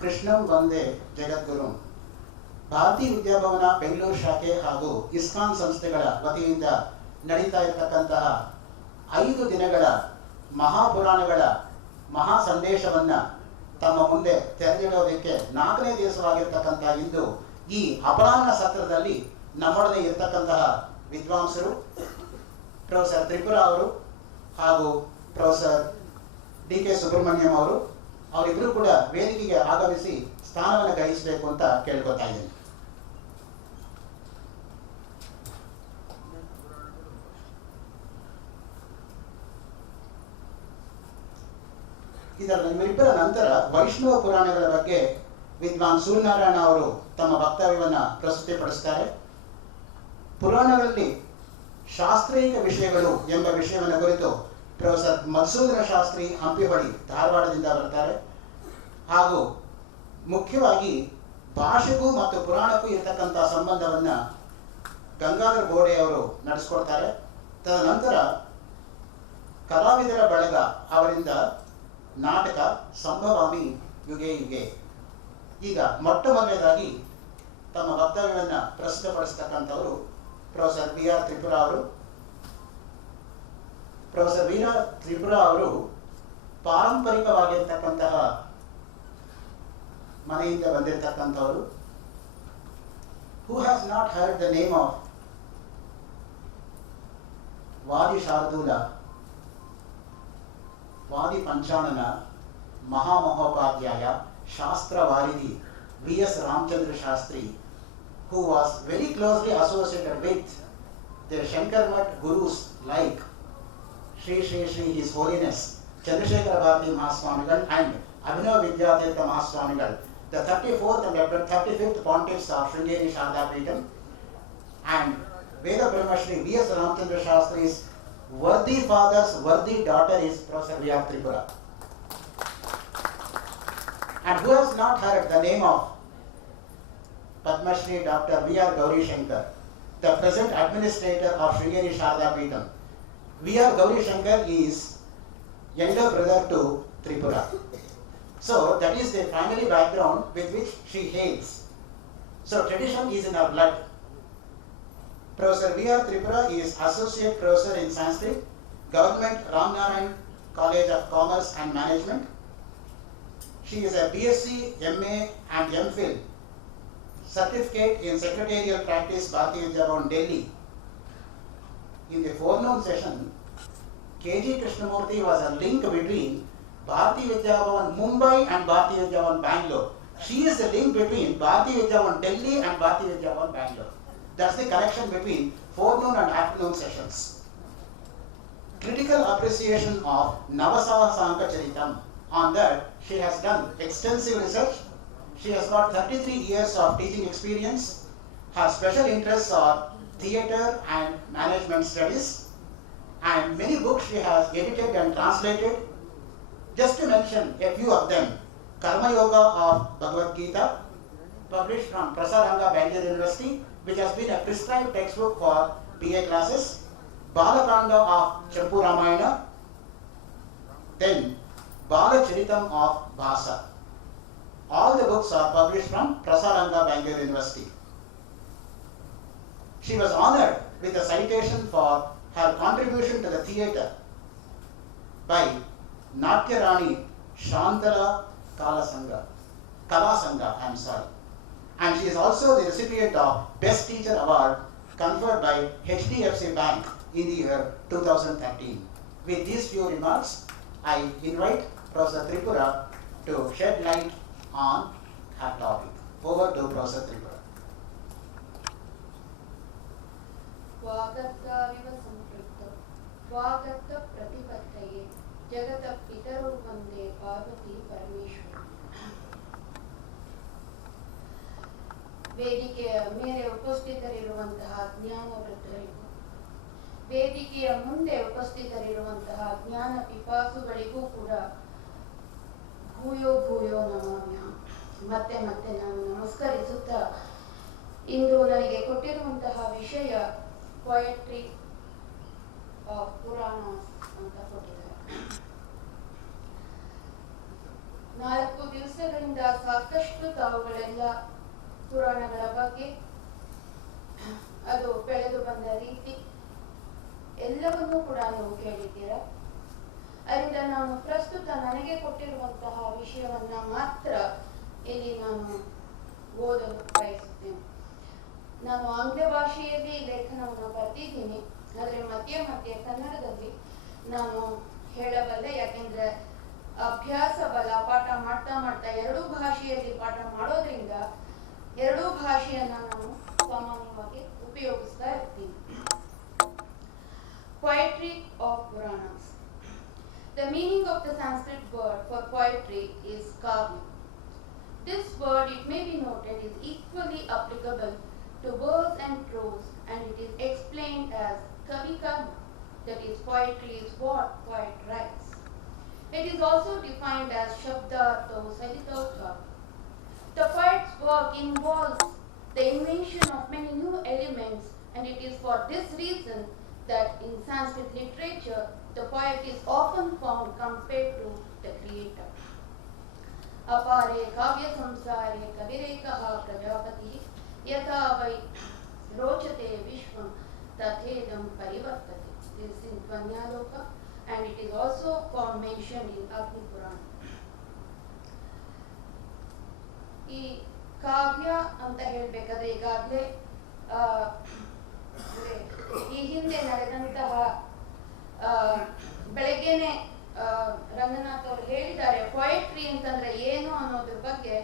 ಕೃಷ್ಣಂ ವಂದೇ ಜಗದ್ಗುರು. ಭಾರತೀಯ ವಿದ್ಯಾಭವನ ಬೆಂಗಳೂರು ಶಾಖೆ ಹಾಗೂ ಇಸ್ಕಾನ್ ಸಂಸ್ಥೆಗಳ ವತಿಯಿಂದ ನಡೀತಾ ಇರತಕ್ಕಂತಹ 5 ದಿನಗಳ ಮಹಾಪುರಾಣಗಳ ಮಹಾ ಸಂದೇಶವನ್ನು ತಮ್ಮ ಮುಂದೆ ತೆರೆದಿಡೋದಕ್ಕೆ 4ನೇ ದಿವಸವಾಗಿರ್ತಕ್ಕಂತಹ ಇಂದು ಈ ಅಪರಾಹ್ನ ಸತ್ರದಲ್ಲಿ ನಮ್ಮೊಡನೆ ಇರತಕ್ಕಂತಹ ವಿದ್ವಾಂಸರು ಪ್ರೊಫೆಸರ್ ತ್ರಿಪುರ ಅವರು ಹಾಗೂ ಪ್ರೊಫೆಸರ್ ಡಿ ಕೆ ಸುಬ್ರಹ್ಮಣ್ಯಂ ಅವರಿಬ್ಬರು ಕೂಡ ವೇದಿಕೆಗೆ ಆಗಮಿಸಿ ಸ್ಥಾನವನ್ನು ಗ್ರಹಿಸಬೇಕು ಅಂತ ಕೇಳ್ಕೊತಾ ಇದ್ದೀನಿ. ಇದರ ಇವರಿಬ್ಬರ ನಂತರ ವೈಷ್ಣವ ಪುರಾಣಗಳ ಬಗ್ಗೆ ವಿದ್ವಾನ್ ಸೂರ್ಯನಾರಾಯಣ ಅವರು ತಮ್ಮ ವಕ್ತವ್ಯವನ್ನು ಪ್ರಸ್ತುತಿಪಡಿಸ್ತಾರೆ. ಪುರಾಣಗಳಲ್ಲಿ ಶಾಸ್ತ್ರೀಯ ವಿಷಯಗಳು ಎಂಬ ವಿಷಯವನ್ನು ಕುರಿತು ಪ್ರೊಫೆಸರ್ ಮಧುಸೂದನ ಶಾಸ್ತ್ರಿ ಹಂಪಿಹೊಳಿ ಧಾರವಾಡದಿಂದ ಬರ್ತಾರೆ. ಹಾಗೂ ಮುಖ್ಯವಾಗಿ ಭಾಷೆಗೂ ಮತ್ತು ಪುರಾಣಕ್ಕೂ ಇರತಕ್ಕಂಥ ಸಂಬಂಧವನ್ನು ಗಂಗಾಧರ ಗೋಡೆ ಅವರು ನಡೆಸ್ಕೊಡ್ತಾರೆ. ತದನಂತರ ಕಲಾವಿದರ ಬಳಗ ಅವರಿಂದ ನಾಟಕ ಸಂಭವಾಮಿ ಯುಗೆ ಯುಗೆ. ಈಗ ಮೊಟ್ಟ ಮೊದಲನೇದಾಗಿ ತಮ್ಮ ವಕ್ತವ್ಯವನ್ನು ಪ್ರಸ್ತುತಪಡಿಸ್ತಕ್ಕಂಥವರು ಪ್ರೊಫೆಸರ್ ಬಿ ಆರ್ ತ್ರಿಪುರ ಅವರು. ಪ್ರೊಫೆಸರ್ ಬಿ ಆರ್ ತ್ರಿಪುರ ಅವರು ಪಾರಂಪರಿಕವಾಗಿರ್ತಕ್ಕಂತಹ ಮನೆಯಿಂದ ಬಂದಿರತಕ್ಕಂಥವರು. Who has not heard the name of Vadi Shardula, ವಾದಿ ಪಂಚಾಣನ, ಮಹಾಮಹೋಪಾಧ್ಯಾಯ, ಶಾಸ್ತ್ರ ವಾರಿಧಿ V.S. Ramchandra Shastri, who was very closely associated with the Shankar Math gurus like Shri His Holiness Chandrasekhara Bharati Mahaswamigal and Abhinav Vidyatirtha Mahaswamigal, the 34th and 35th pontiffs of Sringeri Sharda Peetham, and Veda Brahmashri V.S. Ramchandra Shastri's worthy father's worthy daughter is Professor V.R. Tripura. And who has not heard the name of Padma Shri Dr. V.R. Gauri Shankar, the present administrator of Sringeri Sharda Peetham. V.R. Gauri Shankar is younger brother to Tripura. So that is the family background with which she hails. So tradition is in our blood. Professor V.R. Tripura is Associate Professor in Sanskrit, Government Ramnarayan College of Commerce and Management. She is a BSc, MA and MPhil certificate in Secretarial Practice, Bharatiya Vidya Bhavan, Delhi. In the forenoon session, K.G. Krishnamurthy was a link between Bharatiya Vidya Bhavan, Mumbai and Bharatiya Vidya Bhavan, Bangalore. She is the link between Bharatiya Vidya Bhavan, Delhi and Bharatiya Vidya Bhavan, Bangalore. That's the connection between forenoon and afternoon sessions. Critical appreciation of Navasahasanka Charitam. On that, she has done extensive research. She has got 33 years of teaching experience. Her special interests are theatre and management studies, and many books she has edited and translated. Just to mention a few of them: Karma Yoga of Bhagavad Gita, published from Prasaranga, Bangalore University, which has been a prescribed textbook for BA classes. Balakanda of Champu Ramayana, then Balacharitam of Bhasa. All the books are published from Prasaranga, Bangalore University. She was honored with a citation for her contribution to the theatre by Natya Rani Shantala Kalasanga, and she is also the recipient of Best Teacher Award conferred by HDFC Bank in the year 2013. With these few remarks, I invite Professor Tripura to shed light on her topic. Over to Professor Tripura. स्वागताविव संपृक्तौ स्वागत प्रतिपत्तये जगत पितरौ वन्दे पार्वती परमेश्वर. ವೇದಿಕೆಯ ಮೇಲೆ ಉಪಸ್ಥಿತರಿರುವಂತಹ ಜ್ಞಾನವೃದ್ಧರಿಗೂ, ವೇದಿಕೆಯ ಮುಂದೆ ಉಪಸ್ಥಿತರಿರುವಂತಹ ಜ್ಞಾನ ಪಿಪಾಸುಗಳಿಗೂ ಕೂಡ ಭೂಯೋ ಭೂಯೋ ನಮಾಮ್ಯ. ಮತ್ತೆ ಮತ್ತೆ ನಾನು ನಮಸ್ಕರಿಸುತ್ತಾ, ಇಂದು ನನಗೆ ಕೊಟ್ಟಿರುವಂತಹ ವಿಷಯ ಪೊಯೆಟ್ರಿ ಆಫ್ ಪುರಾಣ ಅಂತ ಕೊಟ್ಟಿದ್ದಾರೆ. 4 ದಿವಸಗಳಿಂದ ಸಾಕಷ್ಟು ತಾವುಗಳೆಲ್ಲ ಪುರಾಣಗಳ ಬಗ್ಗೆ, ಅದು ಬೆಳೆದು ಬಂದ ರೀತಿ ಎಲ್ಲವನ್ನೂ ಕೂಡ ನೀವು ಕೇಳಿದ್ದೀರಾ. ಅದರಿಂದ ನಾನು ಪ್ರಸ್ತುತ ನನಗೆ ಕೊಟ್ಟಿರುವಂತಹ ವಿಷಯವನ್ನ ಮಾತ್ರ ಇಲ್ಲಿ ನಾನು ಓದಲು ಬಯಸುತ್ತೇನೆ. ನಾನು ಆಂಗ್ಲ ಭಾಷೆಯಲ್ಲಿ ಲೇಖನವನ್ನು ಬರೆದಿದ್ದೀನಿ, ಆದರೆ ಮಧ್ಯೆ ಮಧ್ಯೆ ಕನ್ನಡದಲ್ಲಿ ನಾನು ಹೇಳಬಲ್ಲೆ. ಯಾಕೆಂದ್ರೆ ಅಭ್ಯಾಸ ಬಲ, ಪಾಠ ಮಾಡ್ತಾ ಮಾಡ್ತಾ ಎರಡೂ ಭಾಷೆಯಲ್ಲಿ ಪಾಠ ಮಾಡೋದ್ರಿಂದ ಎರಡೂ ಭಾಷೆಯನ್ನ ನಾನು ಸಾಮಾನ್ಯವಾಗಿ ಉಪಯೋಗಿಸ್ತಾ ಇರ್ತೀನಿ. Poetry of Puranas. The meaning of the Sanskrit word for poetry is kavya. This word, it may be noted, is equally applicable to verse and prose, and it is explained as kavi karma, that is, poetry is what poet writes. It is also defined as shabdartho sahitotha. The poet's work involves the invention of many new elements, and it is for this reason that in Sanskrit literature the poet is often found compared to the creator. Apare kavya samsare kavirekah prajapati yatha vai rochate vishvam tathedam parivartate. This is in Dvanyaloka, and it is also found mentioned in Agni Purana. ಈ ಕಾವ್ಯ ಅಂತ ಹೇಳ್ಬೇಕಾದ್ರೆ ಈಗಾಗಲೇ ಈ ಹಿಂದೆ ನಡೆದಂತಹ ಬೆಳಗ್ಗೆನೆ ರಂಗನಾಥ್ ಅವರು ಹೇಳಿದ್ದಾರೆ ಪೊಯೆಟ್ರಿ ಅಂತಂದ್ರೆ ಏನು ಅನ್ನೋದ್ರ ಬಗ್ಗೆ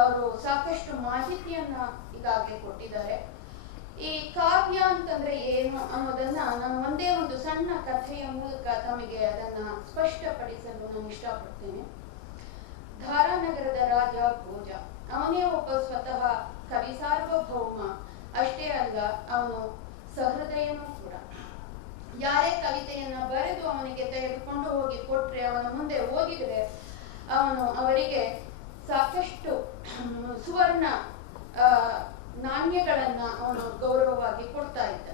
ಅವರು ಸಾಕಷ್ಟು ಮಾಹಿತಿಯನ್ನ ಈಗಾಗಲೇ ಕೊಟ್ಟಿದ್ದಾರೆ. ಈ ಕಾವ್ಯ ಅಂತಂದ್ರೆ ಏನು ಅನ್ನೋದನ್ನ ನಾನು ಒಂದೇ ಒಂದು ಸಣ್ಣ ಕಥೆಯ ಮೂಲಕ ತಮಗೆ ಅದನ್ನ ಸ್ಪಷ್ಟಪಡಿಸಲು ನಾನು ಇಷ್ಟಪಡ್ತೇನೆ. ಧಾರಾನಗರದ ರಾಜ ಭೋಜ, ಅವನೇ ಒಬ್ಬ ಸ್ವತಃ ಕವಿ ಸಾರ್ವಭೌಮ. ಅಷ್ಟೇ ಅಲ್ಲ, ಅವನು ಸಹೃದಯನೂ ಕೂಡ. ಯಾರೇ ಕವಿತೆಯನ್ನ ಬರೆದು ಅವನಿಗೆ ತೆಗೆದುಕೊಂಡು ಹೋಗಿ ಕೊಟ್ರೆ, ಅವನ ಮುಂದೆ ಓದಿದ್ರೆ ಅವನು ಅವರಿಗೆ ಸಾಕಷ್ಟು ಸುವರ್ಣ ನಾಣ್ಯಗಳನ್ನ ಅವನು ಗೌರವವಾಗಿ ಕೊಡ್ತಾ ಇದ್ದ.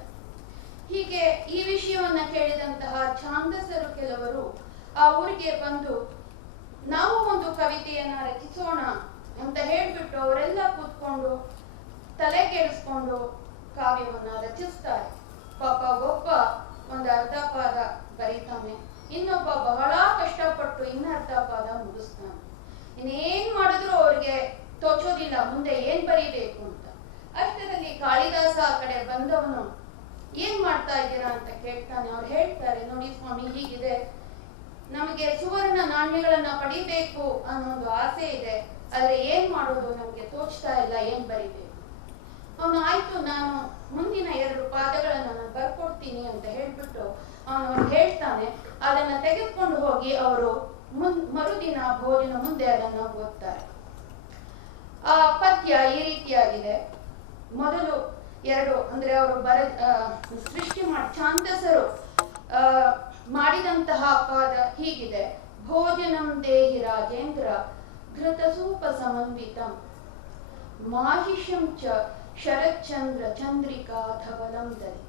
ಹೀಗೆ ಈ ವಿಷಯವನ್ನ ಕೇಳಿದಂತಹ ಛಾಂದಸರು ಕೆಲವರು ಆ ಊರಿಗೆ ಬಂದು ನಾವು ಒಂದು ಕವಿತೆಯನ್ನ ರಚಿಸೋಣ ಅಂತ ಹೇಳ್ಬಿಟ್ಟು ಅವರೆಲ್ಲ ಕೂತ್ಕೊಂಡು ತಲೆ ಕೆಡಿಸ್ಕೊಂಡು ಕಾವ್ಯವನ್ನ ರಚಿಸ್ತಾರೆ. ಪಾಪ ಒಬ್ಬ ಒಂದು ಅರ್ಧ ಪಾದ ಬರೀತಾನೆ, ಇನ್ನೊಬ್ಬ ಬಹಳ ಕಷ್ಟಪಟ್ಟು ಇನ್ನರ್ಧ ಪಾದ ಮುಗಿಸ್ತಾನೆ. ಇನ್ನೇನ್ ಮಾಡಿದ್ರು ಅವ್ರಿಗೆ ತೋಚೋದಿಲ್ಲ ಮುಂದೆ ಏನ್ ಬರೀಬೇಕು ಅಂತ. ಅಷ್ಟರಲ್ಲಿ ಕಾಳಿದಾಸ ಆ ಕಡೆ ಬಂದವನು ಏನ್ ಮಾಡ್ತಾ ಇದ್ದೀರಾ ಅಂತ ಕೇಳ್ತಾನೆ. ಅವ್ರು ಹೇಳ್ತಾರೆ, ನೋಡಿ ಸ್ವಾಮಿ, ಹೀಗಿದೆ, ನಮಗೆ ಸುವರ್ಣ ನಾಣ್ಯಗಳನ್ನ ಪಡಿಬೇಕು ಅನ್ನೋ ಒಂದು ಆಸೆ ಇದೆ, ಆದ್ರೆ ಏನ್ ಮಾಡೋದು ನಮ್ಗೆ ತೋಚ್ತಾ ಇಲ್ಲ, ಏನ್ ಬರೀಬೇಕು. ಅವನು ಆಯ್ತು, ನಾನು ಮುಂದಿನ 2 ಪಾದಗಳನ್ನ ನಾನು ಬರ್ಕೊಡ್ತೀನಿ ಅಂತ ಹೇಳ್ಬಿಟ್ಟು ಅವನು ಹೇಳ್ತಾನೆ. ಅದನ್ನ ತೆಗೆದುಕೊಂಡು ಹೋಗಿ ಅವರು ಮರುದಿನ ಭೋಜನ ಮುಂದೆ ಅದನ್ನ ಓದ್ತಾರೆ. ಆ ಪದ್ಯ ಈ ರೀತಿಯಾಗಿದೆ. ಮೊದಲು 2 ಅಂದ್ರೆ ಅವರು ಸೃಷ್ಟಿ ಮಾಡಿ ಛಾಂದಸರು ಮಾಡಿದಂತಹ ಪಾದ ಹೀಗಿದೆ. ಭೋಜನಂ ದೇಹಿ ರಾಜೇಂದ್ರ ಘೃತಸೂಪ ಸಮನ್ವಿತಂ ಮಾಹಿಷಂ ಚ ಶರಚಂದ್ರ ಚಂದ್ರಿಕಾ ಧವಲಂ ದರಿ.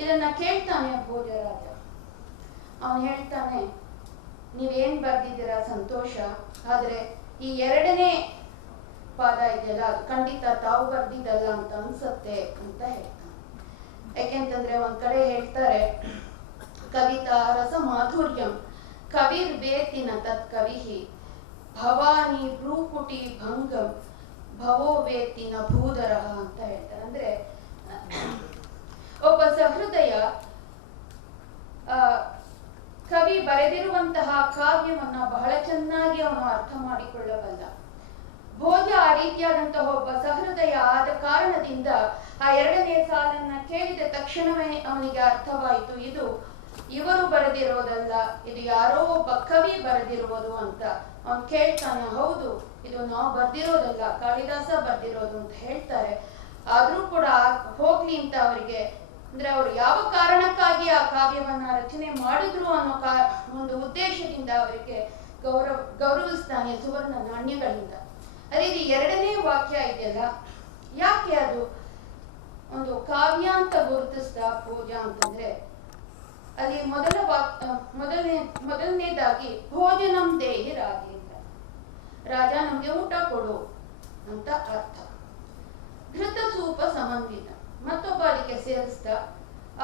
ಇದನ್ನ ಕೇಳ್ತಾನೆ ಭೋಜರಾಜ. ಅವನು ಹೇಳ್ತಾನೆ, ನೀವೇನ್ ಬರ್ದಿದ್ದೀರಾ ಸಂತೋಷ, ಆದ್ರೆ ಈ 2ನೇ ಪಾದ ಇದೆಯಲ್ಲ, ಅದು ಖಂಡಿತ ತಾವು ಬರ್ದಿದ್ದಲ್ಲ ಅಂತ ಅನ್ಸತ್ತೆ ಅಂತ ಹೇಳ್ತಾನೆ. ಯಾಕೆಂತಂದ್ರೆ ಒಂದ್ ಕಡೆ ಹೇಳ್ತಾರೆ, ಕವಿತಾ ರಸ ಮಾಧುರ್ಯಂ ಕವಿರ್ ಬೇತಿನ ತತ್ ಕವಿಹಿ ಭವಾನಿ ಭ್ರೂಕುಟಿ ಭಂಗಂ ಭವೋ ವೇತಿನ ಭೂಧರಃ ಅಂತ ಹೇಳ್ತಾರೆ. ಅಂದ್ರೆ ಒಬ್ಬ ಸಹೃದಯ ಕವಿ ಬರೆದಿರುವಂತಹ ಕಾವ್ಯವನ್ನ ಬಹಳ ಚೆನ್ನಾಗಿ ಅವನು ಅರ್ಥ ಮಾಡಿಕೊಳ್ಳಬಲ್ಲ. ಭೋಜ ಆ ರೀತಿಯಾದಂತಹ ಒಬ್ಬ ಸಹೃದಯ ಆದ ಕಾರಣದಿಂದ ಆ 2ನೇ ಸಾಲನ್ನ ಕೇಳಿದ ತಕ್ಷಣವೇ ಅವನಿಗೆ ಅರ್ಥವಾಯಿತು, ಇದು ಇವರು ಬರೆದಿರೋದಲ್ಲ, ಇದು ಯಾರೋ ಒಬ್ಬ ಕವಿ ಬರೆದಿರುವುದು ಅಂತ. ಅವನು ಕೇಳ್ತಾನೆ, ಹೌದು, ಇದು ನಾವು ಬರ್ದಿರೋದಲ್ಲ, ಕಾಳಿದಾಸ ಬರ್ದಿರೋದು ಅಂತ ಹೇಳ್ತಾರೆ. ಆದ್ರೂ ಕೂಡ ಹೋಗ್ಲಿ ಅಂತ ಅವರಿಗೆ, ಅಂದ್ರೆ ಅವರು ಯಾವ ಕಾರಣಕ್ಕಾಗಿ ಆ ಕಾವ್ಯವನ್ನ ರಚನೆ ಮಾಡಿದ್ರು ಅನ್ನೋ ಒಂದು ಉದ್ದೇಶದಿಂದ ಅವರಿಗೆ ಗೌರವಿಸ್ತಾನೆ ಸುವರ್ಣ ನಾಣ್ಯಗಳಿಂದ. ಅದೇ ಇದು 2ನೇ ವಾಕ್ಯ ಇದೆಯಲ್ಲ, ಯಾಕೆ ಅದು ಒಂದು ಕಾವ್ಯ ಅಂತ ಗುರುತಿಸ್ತಾ ಭೋಜ ಅಂತಂದ್ರೆ, ಅಲ್ಲಿ ಮೊದಲನೇದಾಗಿ ಭೋಜನಂ ದೇಹಿ ರಾಜೇಂದ್ರ. ರಾಜ ನಮ್ಗೆ ಊಟ ಕೊಡು ಅಂತ ಅರ್ಥ. ಘೃತ ಸೂಪ ಸಂಬಂಧಿತ, ಮತ್ತೊಬ್ಬ ಅದಕ್ಕೆ ಸೇರಿಸಿದ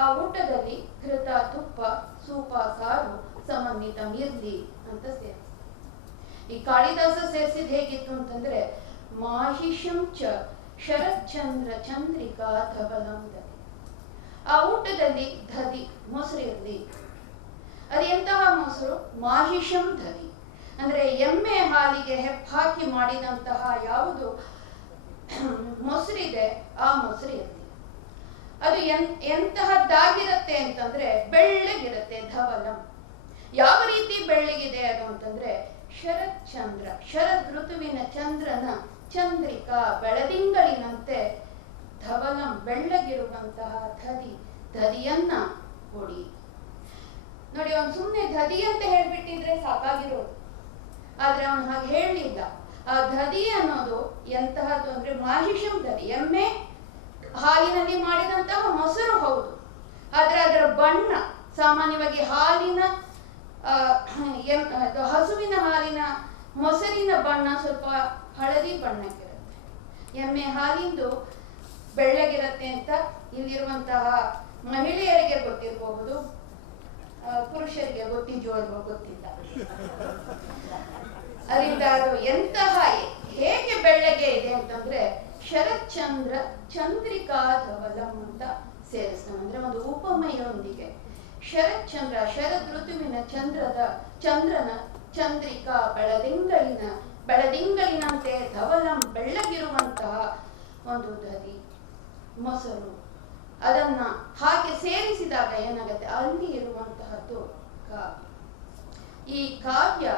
ಆ ಊಟದಲ್ಲಿ ಘೃತ ತುಪ್ಪ, ಸೂಪ ಸಾರು ಸಂಬಂಧಿತ ಇರ್ಲಿ ಅಂತ ಸೇರಿಸಿದ. ಈ ಕಾಳಿದಾಸ ಸೇರಿಸಿದ ಹೇಗಿತ್ತು ಅಂತಂದ್ರೆ, ಮಾಹಿಷಂ ಚ ಶರತ್ಚಂದ್ರ ಚಂದ್ರಿಕಾ ಧವಲಂ ದದಿ. ಆ ಊಟದಲ್ಲಿ ದಧಿ ಮೊಸರು ಇರ್ಲಿ. ಅದು ಎಂತಹ ಮೊಸರು? ಮಾಹಿಷಂ ದಧಿ ಅಂದ್ರೆ ಎಮ್ಮೆ ಹಾಲಿಗೆ ಹಾಕಿ ಮಾಡಿದಂತಹ ಯಾವುದು ಮೊಸರಿದೆ ಆ ಮೊಸರು ಇರ್ಲಿ. ಅದು ಎಂತಹದ್ದಾಗಿರತ್ತೆ ಅಂತಂದ್ರೆ ಬೆಳ್ಳಗಿರತ್ತೆ. ಧವಲಂ ಯಾವ ರೀತಿ ಬೆಳ್ಳಗಿದೆ ಅದು ಅಂತಂದ್ರೆ, ಶರತ್ ಚಂದ್ರ, ಶರದ್ ಋತುವಿನ ಚಂದ್ರನ ಚಂದ್ರಿಕಾ ಬೆಳದಿಂಗಳಿನಂತೆ ಧವಲಂ ಬೆಳ್ಳಗಿರುವಂತಹ ದಧಿಯನ್ನ ಕೊಡಿ. ನೋಡಿ, ಅವನು ಸುಮ್ಮನೆ ದಧಿ ಅಂತ ಹೇಳ್ಬಿಟ್ಟಿದ್ರೆ ಸಾಕಾಗಿರೋದು, ಆದ್ರೆ ಅವನು ಹಾಗೆ ಹೇಳಲಿಲ್ಲ. ಆ ದಧಿ ಅನ್ನೋದು ಎಂತಹದ್ದು ಅಂದ್ರೆ ಮಾಹಿಷಂ ದಧಿ, ಎಮ್ಮೆ ಹಾಲಿನಲ್ಲಿ ಮಾಡಿದಂತಹ ಮೊಸರು ಹೌದು, ಆದ್ರೆ ಅದರ ಬಣ್ಣ ಸಾಮಾನ್ಯವಾಗಿ ಹಾಲಿನ ಹಸುವಿನ ಹಾಲಿನ ಮೊಸರಿನ ಬಣ್ಣ ಸ್ವಲ್ಪ ಹಳದಿ ಬಣ್ಣಕ್ಕಿರುತ್ತೆ. ಎಮ್ಮೆ ಹಾಲಿಂದು ಬೆಳ್ಳಗಿರತ್ತೆ ಅಂತ ಇಲ್ಲಿರುವಂತಹ ಮಹಿಳೆಯರಿಗೆ ಗೊತ್ತಿರಬಹುದು, ಪುರುಷರಿಗೆ ಗೊತ್ತಿದೆಯೋ ಅಲ್ವೋ ಗೊತ್ತಿಲ್ಲ. ಅದರಿಂದ ಅದು ಎಂತಹ ಹೇಗೆ ಬೆಳ್ಳಗೆ ಇದೆ ಅಂತಂದ್ರೆ, ಶರತ್ಚಂದ್ರ ಚಂದ್ರಿಕಾ ಧವಲಂ ಅಂತ ಸೇರಿಸ್ತಾನೆ. ಅಂದ್ರೆ ಒಂದು ಉಪಮೆಯೊಂದಿಗೆ ಶರತ್ಚಂದ್ರ, ಶರದ್ ಋತುವಿನ ಚಂದ್ರನ ಚಂದ್ರಿಕಾ ಬೆಳದಿಂಗಳಿನಂತೆ ಧವಲಂ ಬೆಳ್ಳಗಿರುವಂತಹ ಒಂದು ದಧಿ ಮೊಸರು, ಅದನ್ನ ಹಾಗೆ ಸೇರಿಸಿದಾಗ ಏನಾಗುತ್ತೆ, ಅಲ್ಲಿ ಇರುವಂತಹದ್ದು ಕಾವ್ಯ. ಈ ಕಾವ್ಯ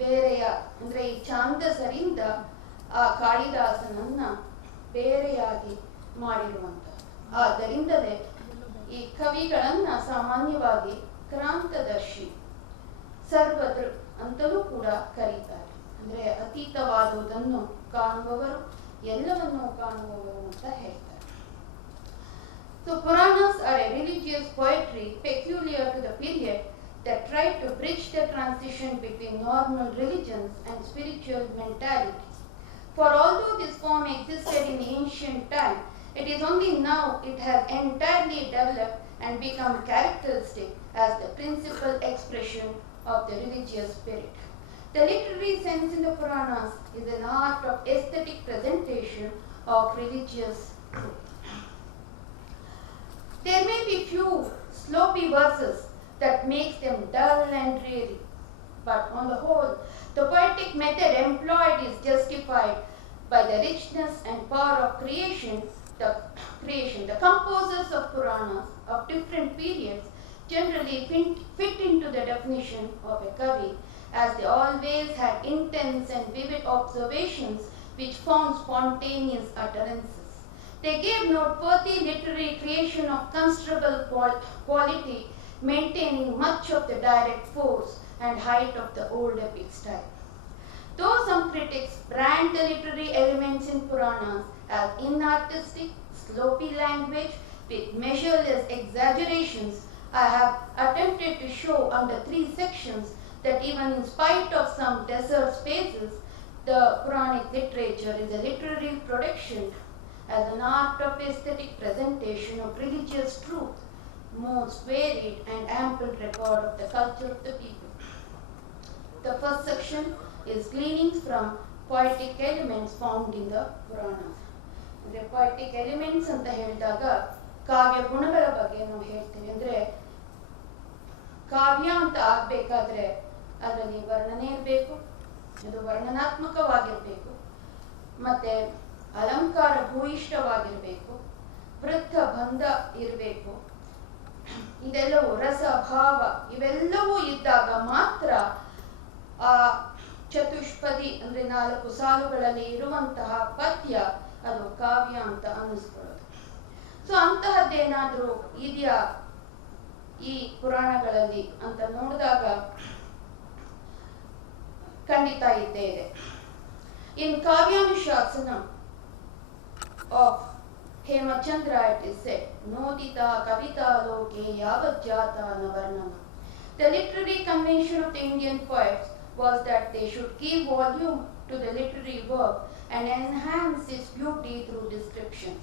ಬೇರೆಯ ಅಂದ್ರೆ ಈ ಛಾಂದಸರಿಂದ ಆ ಕಾಳಿದಾಸನನ್ನ ಬೇರೆಯಾಗಿ ಮಾಡಿರುವಂತಹ. ಆದ್ದರಿಂದಲೇ ಈ ಕವಿಗಳನ್ನ ಸಾಮಾನ್ಯವಾಗಿ ಕ್ರಾಂತದರ್ಶಿ, ಸರ್ವದೃಕ್ ಅಂತಲೂ ಕೂಡ ಕರೀತಾರೆ. ಅಂದ್ರೆ ಅತೀತವಾದುದನ್ನು ಕಾಣುವವರು, ಎಲ್ಲವನ್ನೂ ಕಾಣುವವರು ಅಂತ ಹೇಳ್ತಾರೆ. So Puranas are a religious poetry peculiar to the period that tried to bridge the transition between normal religions and spiritual mentalities. For although this form existed in ancient time, it is only now it has entirely developed and become characteristic as the principal expression of the religious spirit. The literary sense in the Puranas is an art of aesthetic presentation of religious truth. There may be few sloppy verses that makes them dull and dreary, but on the whole, the poetic method employed is justified by the richness and power of creation. The composers of Puranas of different periods generally fit into the definition of a kavi, as they always had intense and vivid observations which found spontaneous utterances. They gave noteworthy literary creation of considerable quality, maintaining much of the direct force and height of the old epic style. Though some critics brand the literary elements in Puranas as inartistic, sloppy language with measureless exaggerations, I have attempted to show under 3 sections that even in spite of some desert spaces, the Puranic literature is a literary production as an art of aesthetic presentation of religious truth, most varied and ample record of the culture of the people. The first section is gleanings from poetic elements found in the Puranas. ಅಂದ್ರೆ poetic elements ಅಂತ ಹೇಳಿದಾಗ ಕಾವ್ಯ ಗುಣಗಳ ಬಗ್ಗೆ ನಾವು ಹೇಳ್ತೀವಿ. ಅಂದ್ರೆ ಕಾವ್ಯ ಅಂತ ಆಗ್ಬೇಕಾದ್ರೆ ಅದರಲ್ಲಿ ವರ್ಣನೆ ಇರಬೇಕು, ಅದು ವರ್ಣನಾತ್ಮಕವಾಗಿರ್ಬೇಕು, ಮತ್ತೆ ಅಲಂಕಾರ ಭೂಯಿಷ್ಠವಾಗಿರ್ಬೇಕು, ವೃತ್ತ ಬಂಧ ಇರಬೇಕು. ಇದೆಲ್ಲವೂ ರಸ ಭಾವ ಇವೆಲ್ಲವೂ ಇದ್ದಾಗ ಮಾತ್ರ ಆ ಚತುಷ್ಪದಿ ಅಂದ್ರೆ 4 ಸಾಲುಗಳಲ್ಲಿ ಇರುವಂತಹ ಪದ್ಯ ಅದು ಕಾವ್ಯ ಅಂತ ಅನ್ನಿಸ್ಕೊಳ್ಳೋದು. ಸೊ ಅಂತಹದ್ದೇನಾದ್ರೂ ಇದೆಯಾ ಈ ಪುರಾಣಗಳಲ್ಲಿ ಅಂತ ನೋಡಿದಾಗ ಖಂಡಿತ ಇದ್ದೇ ಇದೆ. ಇನ್ ಕಾವ್ಯಾನುಶಾಸನಂ of Hemachandra it is said, Nodita Kavita Loke Yavat Jata Navarnana. The literary convention of the Indian poets was that they should give volume to the literary work and enhance its beauty through description.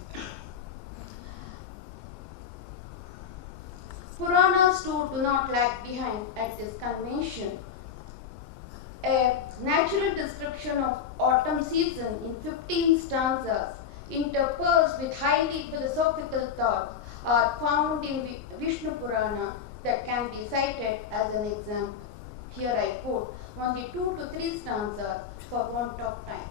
Puranas too do not lag behind at this convention. A natural description of autumn season in 15 stanzas, interspersed with highly philosophical thoughts, are found in Vishnu Purana that can be cited as an example. Here I quote only 2 to 3 stanzas for want of time.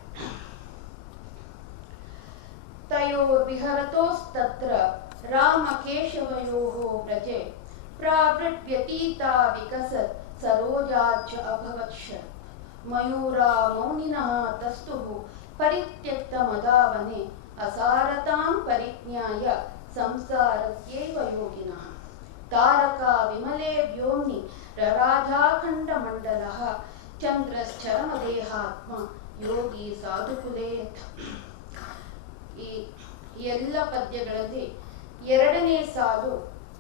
Tayor viharatostatra Rama Keshavayoho Braje Pravrityatita Vikasat Sarojacha Abhavatsha Mayura Mauninaha Tastuhu Parityakta Madavane Asaratam Paritnyaya Samsarasyeva Yoginaha Taraka Vimale Vyomni Radha Khanda Mandalaha Chandrascharamadehatma Yogi Sadhukulet. ಈ ಎಲ್ಲ ಪದ್ಯಗಳಲ್ಲಿ ಎರಡನೇ ಸಾಲು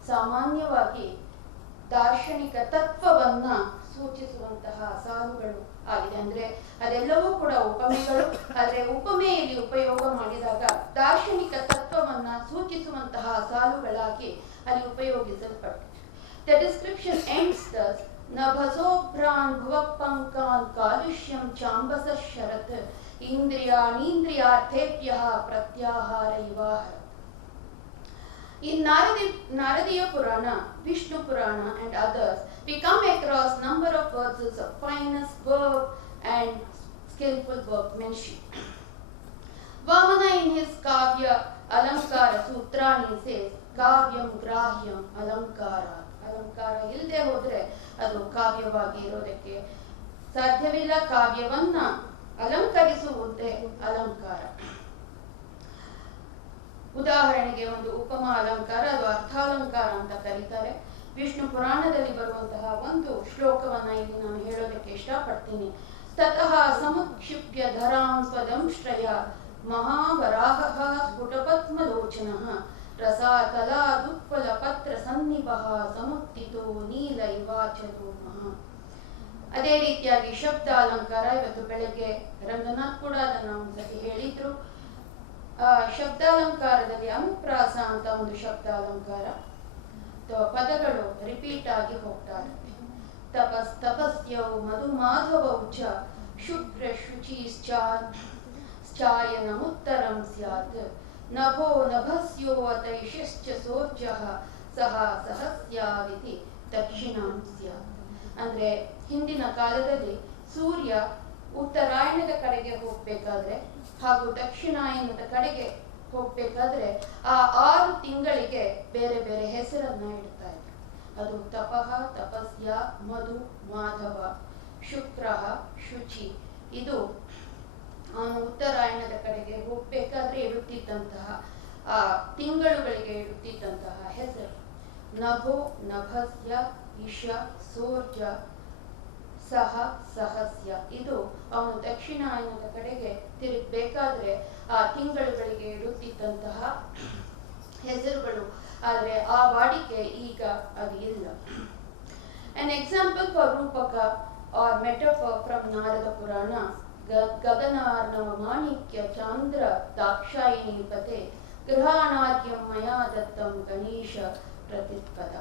ಸಾಮಾನ್ಯವಾಗಿ ದಾರ್ಶನಿಕ ತತ್ವವನ್ನ ಸೂಚಿಸುವಂತಹ ಸಾಲುಗಳು ಆಗಿದೆ. ಅಂದ್ರೆ ಅದೆಲ್ಲವೂ ಕೂಡ ಉಪಮೆಗಳು. ಆದರೆ ಉಪಮೆಯಲ್ಲಿ ಉಪಯೋಗ ಮಾಡಿದಾಗ ದಾರ್ಶನಿಕ ತತ್ವವನ್ನ ಸೂಚಿಸುವಂತಹ ಸಾಲುಗಳಾಗಿ ಅಲ್ಲಿ ಉಪಯೋಗಿಸಲ್ಪಟ್ಟಿದೆ. The description ends thus: ನಭಸೋಭ್ರಾನ್ ಭುವಪಂಕಾನ್ ಕಾಲುಷ್ಯಂ ಚಾಂಬಸ Sharath ಇಂದ್ರಿಯಾಣೀಂದ್ರಿಯಾರ್ಥೇಭ್ಯಃ ಪ್ರತ್ಯಾಹಾರ ಇವಾಹ. In Naradiya Purana, Vishnu Purana and others, we come across number of verses of finest verb and skillful workmanship. Vamana in his Kavya Alankara Sutrani says, Kavyam Grahyam Alankara. ಅಲಂಕಾರ ಇಲ್ಲದೆ ಹೋದ್ರೆ ಅದು ಕಾವ್ಯವಾಗಿ ಇರೋದಕ್ಕೆ ಸಾಧ್ಯವಿಲ್ಲ. ಕಾವ್ಯವನ್ನ ಅಲಂಕರಿಸುವುದೇ ಅಲಂಕಾರ. ಉದಾಹರಣೆಗೆ ಒಂದು ಉಪಮಾ ಅಲಂಕಾರ, ಅದು ಅರ್ಥಾಲಂಕಾರ ಅಂತ ಕರೀತಾರೆ. ವಿಷ್ಣು ಪುರಾಣದಲ್ಲಿ ಬರುವಂತಹ ಒಂದು ಶ್ಲೋಕವನ್ನ ಇಲ್ಲಿ ನಾನು ಹೇಳೋದಕ್ಕೆ ಇಷ್ಟಪಡ್ತೀನಿ. ತತಃ ಸಮುಕ್ಷಿಪ್ಯ ಧರಾಂ ಸ್ವದಂಶ್ರಯ ಮಹಾವರಾಹಃ ಸ್ಫುಟಪದ್ಮಲೋಚನಃ ರಸಾತಲಾದುತ್ಪಲ ಪತ್ರ ಸನ್ನಿಭಃ ಸಮುಕ್ತಿತೋ ನೀಲ ಇವಾಚರೋಮಃ. ಅದೇ ರೀತಿಯಾಗಿ ಶಬ್ದ ಅಲಂಕಾರ. ಇವತ್ತು ಬೆಳಗ್ಗೆ ರಂಗನಾಥ್ ಕೂಡ ಅದನ್ನ ಒಂದ್ಸತಿ ಹೇಳಿದ್ರು. ಶಬ್ದಾಲಂಕಾರದಲ್ಲಿ ಅನುಪ್ರಾಸ ಅಂತ ಒಂದು ಶಬ್ದ ಅಲಂಕಾರ. ಪದಗಳು ರಿಪೀಟ್ ಆಗಿ ಹೋಗ್ತಾ ಇರುತ್ತೆ. ತಪಸ್ ತಪಸ್ಯೌ ಮಧು ಮಾಧವೌ ಚ ಶುಭ್ರ ಶುಚಿಶ್ಚಾಯನಮುತ್ತರಂ ಸ್ಯಾತ್ ನಭೋ ನಭಸ್ಯೋ ಅತೈಷಶ್ಚ ಸೋರ್ಜಃ ಸಹ ಸಹಸ್ಯಾವಿತಿ ದಕ್ಷಿಣಾಂ ಸ್ಯಾತ್. ಅಂದ್ರೆ ಹಿಂದಿನ ಕಾಲದಲ್ಲಿ ಸೂರ್ಯ ಉತ್ತರಾಯಣದ ಕಡೆಗೆ ಹೋಗ್ಬೇಕಾದ್ರೆ ಹಾಗೂ ದಕ್ಷಿಣಾಯನದ ಕಡೆಗೆ ಹೋಗ್ಬೇಕಾದ್ರೆ ಆ 6 ತಿಂಗಳಿಗೆ ಬೇರೆ ಬೇರೆ ಹೆಸರನ್ನ ಇಡ್ತಾ ಇದ್ರು. ಅದು ತಪಃ ತಪಸ್ಯ, ಮಧು ಮಾಧವ, ಶುಕ್ರ ಶುಚಿ. ಇದು ಉತ್ತರಾಯಣದ ಕಡೆಗೆ ಹೋಗ್ಬೇಕಾದ್ರೆ ಇಡುತ್ತಿದ್ದಂತಹ ಆ ತಿಂಗಳುಗಳಿಗೆ ಇಡುತ್ತಿದ್ದಂತಹ ಹೆಸರು. ನಭೋ ನಭಸ್ಯ ಇಶ ಸೋರ್ಜ ಸಹ ಸಹಸ್ಯ. ಇದು ಅವನು ದಕ್ಷಿಣಾಯನದ ಕಡೆಗೆ ತಿರುಗಬೇಕಾದ್ರೆ ಆ ತಿಂಗಳುಗಳಿಗೆ ಇಡುತ್ತಿದ್ದಂತಹ ಹೆಸರುಗಳು. ಆದರೆ ಆ ವಾಡಿಕೆ ಈಗ ಅದು ಇಲ್ಲ. An example for Rupaka or metaphor from Narada Purana: ಗಗನಾರ್ಣವ ಮಾಣಿಕ್ಯ ಚಾಂದ್ರ ದಾಕ್ಷಾಯಿಣೀಪತೆ ಗೃಹಾಣಾದ್ಯಂ ಮಯಾ ದತ್ತಂ Ganesha ಪ್ರತಿಪದ.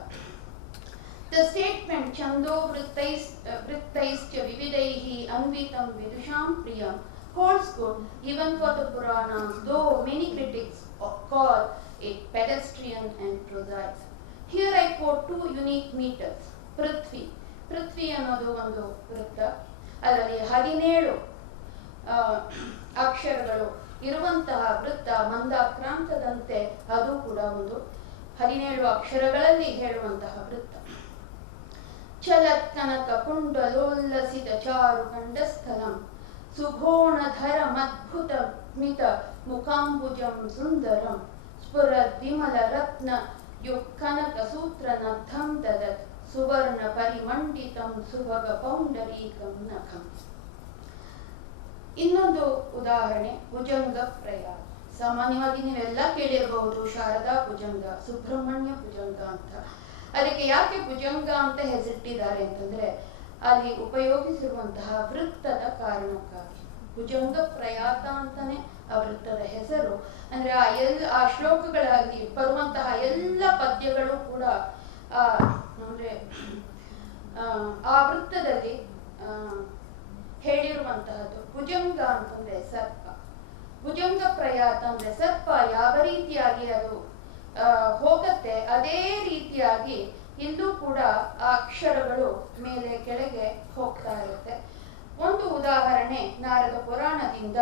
The statement Chando vrittaischa vividaihi anvitam vidusham priyam holds good even for the Puranas, though many critics call it pedestrian and prosaic. Here I quote 2 unique meters. Prithvi ಅನ್ನೋದು ಒಂದು ವೃತ್ತ. ಅದರಲ್ಲಿ 17 ಅಕ್ಷರಗಳು ಇರುವಂತಹ ವೃತ್ತ. ಮಂದಾಕ್ರಾಂತದಂತೆ ಅದು ಕೂಡ ಒಂದು 17 ಅಕ್ಷರಗಳಲ್ಲಿ ಹೇಳುವಂತಹ ವೃತ್ತ. ಚಲತ್ ಕನಕ ಕುಂಡಲೋಲ್ಲಸಿತ ಚಾರು ಕಂಡಸ್ಥಲಂ ಸುಘೋಣಧರ ಮದ್ಭುತ ಸ್ಮಿತ ಮುಖಾಂಬುಜಂ ಸುಂದರಂ ಸ್ಫುರದ್ ವಿಮಲ ರತ್ನ ಯುಕ್ಕನಕ ಸೂತ್ರ ನದ್ಧಂ ದದತ್ ಸುವರ್ಣ ಪರಿಮಂಡಿತಂ ಸುಭಗ ಪೌಂಡರೀಕಂ ನಖಂ. ಇನ್ನೊಂದು ಉದಾಹರಣೆ ಭುಜಂಗ ಪ್ರಯಾಗ. ಸಾಮಾನ್ಯವಾಗಿ ನೀವೆಲ್ಲ ಕೇಳಿರಬಹುದು ಶಾರದಾ ಭುಜಂಗ, ಸುಬ್ರಹ್ಮಣ್ಯ ಭುಜಂಗ ಅಂತ. ಅದಕ್ಕೆ ಯಾಕೆ ಭುಜಂಗ ಅಂತ ಹೆಸರಿಟ್ಟಿದ್ದಾರೆ ಅಂತಂದ್ರೆ ಅಲ್ಲಿ ಉಪಯೋಗಿಸಿರುವಂತಹ ವೃತ್ತದ ಕಾರಣಕ್ಕಾಗಿ. ಭುಜಂಗ ಪ್ರಯಾತ ಅಂತಾನೆ ಆ ವೃತ್ತದ ಹೆಸರು. ಅಂದ್ರೆ ಆ ಶ್ಲೋಕಗಳಲ್ಲಿ ಬರುವಂತಹ ಎಲ್ಲ ಪದ್ಯಗಳು ಕೂಡ ಅಂದ್ರೆ ಆ ವೃತ್ತದಲ್ಲಿ ಹೇಳಿರುವಂತಹದ್ದು. ಭುಜಂಗ ಅಂತಂದ್ರೆ ಸರ್ಪ, ಭುಜಂಗ ಪ್ರಯಾತ ಅಂದ್ರೆ ಸರ್ಪ ಯಾವ ರೀತಿಯಾಗಿ ಅದು ಹೋಗತ್ತೆ ಅದೇ ರೀತಿಯಾಗಿ ಇಲ್ಲೂ ಕೂಡ ಆ ಅಕ್ಷರಗಳು ಮೇಲೆ ಕೆಳಗೆ ಹೋಗ್ತಾ ಇರುತ್ತೆ. ಒಂದು ಉದಾಹರಣೆ ನಾರದ ಪುರಾಣದಿಂದ,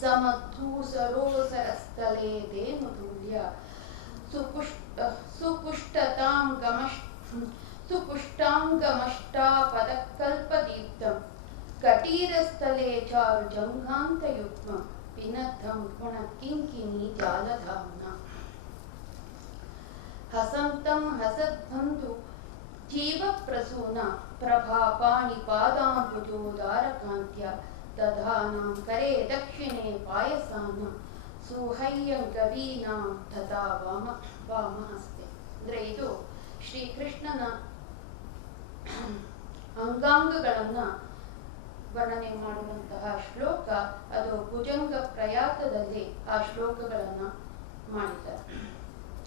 ಸಮಧೂ ಸರೋಸರಸ್ಥಲೇ ದೇನುತುಲ್ಯ ಸುಪುಷ್ಟಾಂಗಮಷ್ಟಾಪದಕಲ್ಪದೀಪ್ತಂ ಕಟೀರಸ್ಥಲೇ ಚಾರು ಜಂಘಾಂತಯುಗ್ಮಂ ವಿನದ್ಧಂ ಗುಣಕಿಂಕಿಣಿ ಜಾಲಧಾಮ್ನ ಹಸಂತಂ ಹಸದ್ಬಂಧು ಜೀವಪ್ರಸೂನ ಪ್ರಭಾಪಾಣಿಪಾದಾಂಬುಜೋದಾರಕಾಂತ್ಯ ದಧಾನಾಂ ಕರೆ ದಕ್ಷಿಣೆ ಪಾಯಸಾನ ಸುಹಯ್ಯಂ ಕವೀನಾಂ ತಥಾ ವಾಮಹಸ್ತೆ. ಅಂದ್ರೆ ಇದು ಶ್ರೀಕೃಷ್ಣನ ಅಂಗಾಂಗಗಳನ್ನ ವರ್ಣನೆ ಮಾಡುವಂತಹ ಶ್ಲೋಕ. ಅದು ಭುಜಂಗ ಪ್ರಯಾತದಲ್ಲಿ ಆ ಶ್ಲೋಕಗಳನ್ನ ಮಾಡಿದ್ದಾರೆ.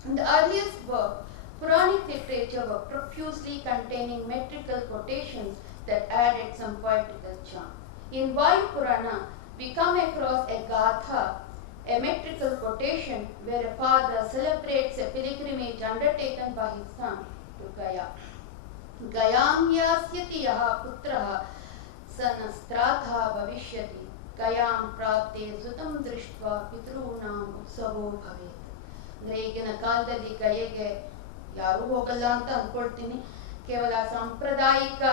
In the earliest work, Puranic literature were profusely containing metrical quotations that added some poetical charm. In Vayu Purana, we come across a gatha, a metrical quotation where a father celebrates a pilgrimage undertaken by his son to Gaya. Gayam yasyati yaha putraha sanastratha bhavishyati Gayam prapte sutam drishtva pitrunam utsavo bhavet. ಅಂದ್ರೆ ಈಗಿನ ಕಾಲದಲ್ಲಿ ಗಯೆಗೆ ಯಾರೂ ಹೋಗಲ್ಲ ಅಂತ ಅನ್ಕೊಳ್ತೀನಿ. ಕೇವಲ ಸಾಂಪ್ರದಾಯಿಕ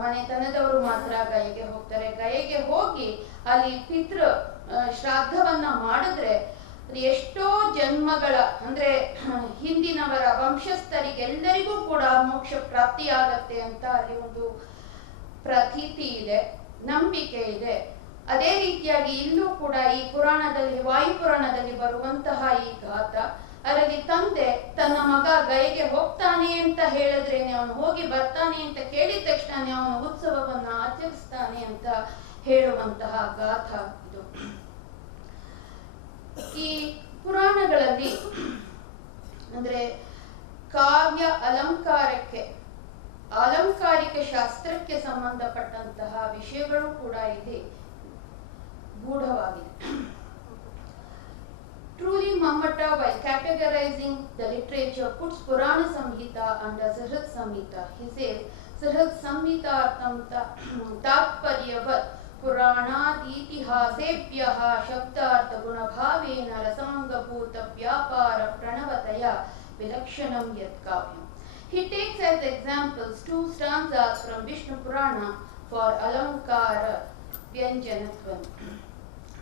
ಮನೆತನದವರು ಮಾತ್ರ ಗಯೆಗೆ ಹೋಗ್ತಾರೆ. ಗಯೆಗೆ ಹೋಗಿ ಅಲ್ಲಿ ಪಿತೃ ಶ್ರಾದ್ದವನ್ನ ಮಾಡಿದ್ರೆ ಎಷ್ಟೋ ಜನ್ಮಗಳ ಅಂದ್ರೆ ಹಿಂದಿನವರ ವಂಶಸ್ಥರಿಗೆಲ್ಲರಿಗೂ ಕೂಡ ಮೋಕ್ಷ ಪ್ರಾಪ್ತಿಯಾಗತ್ತೆ ಅಂತ ಅಲ್ಲಿ ಒಂದು ಪ್ರತೀತಿ ಇದೆ, ನಂಬಿಕೆ ಇದೆ. ಅದೇ ರೀತಿಯಾಗಿ ಇಲ್ಲೂ ಕೂಡ ಈ ಪುರಾಣದಲ್ಲಿ, ವಾಯುಪುರಾಣದಲ್ಲಿ ಬರುವಂತಹ ಈ ಗಾಥ, ಅದರಲ್ಲಿ ತಂದೆ ತನ್ನ ಮಗ ಗಯೆಗೆ ಹೋಗ್ತಾನೆ ಅಂತ ಹೇಳಿದ್ರೇನೆ, ಅವನು ಹೋಗಿ ಬರ್ತಾನೆ ಅಂತ ಕೇಳಿದ ತಕ್ಷಣ ಅವನು ಉತ್ಸವವನ್ನ ಆಚರಿಸ್ತಾನೆ ಅಂತ ಹೇಳುವಂತಹ ಗಾಥ ಇದು. ಈ ಪುರಾಣಗಳಲ್ಲಿ ಅಂದ್ರೆ ಕಾವ್ಯ ಅಲಂಕಾರಿಕ ಶಾಸ್ತ್ರಕ್ಕೆ ಸಂಬಂಧಪಟ್ಟಂತಹ ವಿಷಯಗಳು ಕೂಡ ಇಲ್ಲಿ ಗೂಢವಾಗಿದೆ. Truly, Mamata, while categorizing the literature, puts Purana Samhita under Sahrit Samhita. He says, Sahrit Samhita tatparyavat Puranaditihasebhyaha Shabdartha Gunabhavena Rasangabhuta Vyapara Pranavataya Vilakshanam Yat Kavyam. He takes as examples two stanzas from Vishnu Purana for Alankara Vyanjanatvam.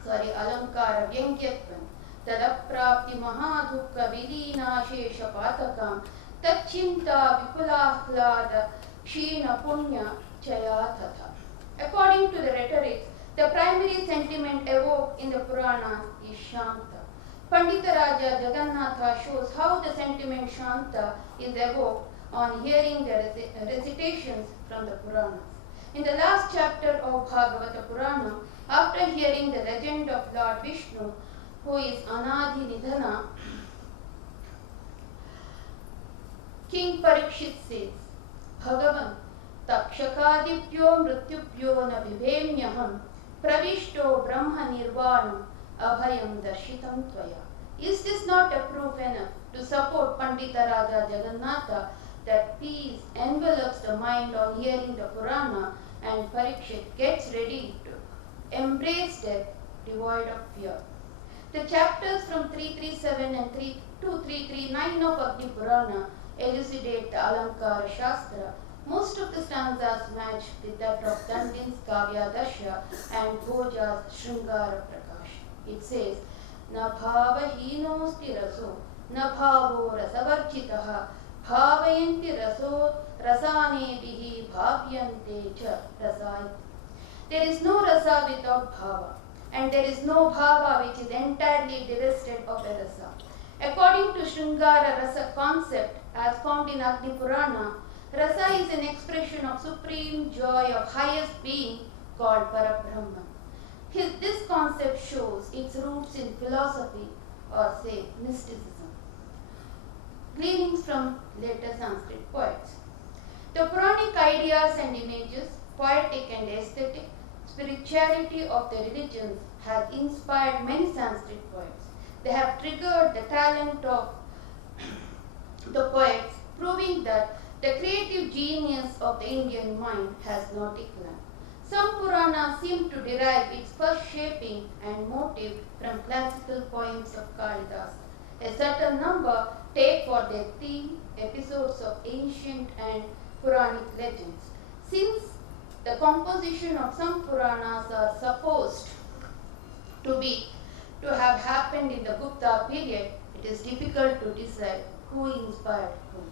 Alankara Vyangyatvam. Tadaprapti Mahadukka Vilina Shesha Patakam Tachinta Vipulahlada Kshina Punya Chaya Tatha. According to the rhetorics, the primary sentiment evoked in the Purana is Shanta. Pandita Raja Jagannatha shows how the sentiment Shanta is evoked on hearing the recitations from the Puranas. In the last chapter of Bhagavata Purana, after hearing the legend of Lord Vishnu, who is Anadhi Nidhana, King Parikshit says, Bhagavan, Takshakadipyo mrityupyo na vivemyaham, pravishto brahma nirvanam, abhayam darshitam tvaya. Is this not a proof enough to support Pandita Raja Jagannatha that peace envelops the mind on hearing the Purana, and Parikshit gets ready to embrace death devoid of fear? The chapters from 337 and 339 of Agni Purana elucidate the Alankara Shastra. Most of the stanzas match with that of Dandin's Kavya Dasha and Bhoja's Shringara Prakash. It says, Na bhava hinosti raso, na bhavo rasavarchitaha, bhavayanti raso rasanebihi bhavyante cha rasayati. There is no rasa without bhava, and there is no bhava which is entirely divested of the rasa. According to Shringara Rasa concept as found in Agni Purana, Rasa is an expression of supreme joy of highest being called Parabrahman. This concept shows its roots in philosophy or say mysticism. Gleanings from later Sanskrit poets. The Puranic ideas and images, poetic and aesthetic, spirituality of the religions has inspired many Sanskrit poets. They have triggered the talent of the poets, proving that the creative genius of the Indian mind has not declined. Some Puranas seem to derive its first shaping and motive from classical poems of Kalidasa. A certain number take for their theme episodes of ancient and Puranic legends. Since the composition of some Puranas are supposed to have happened in the Gupta period, it is difficult to decide who inspired whom.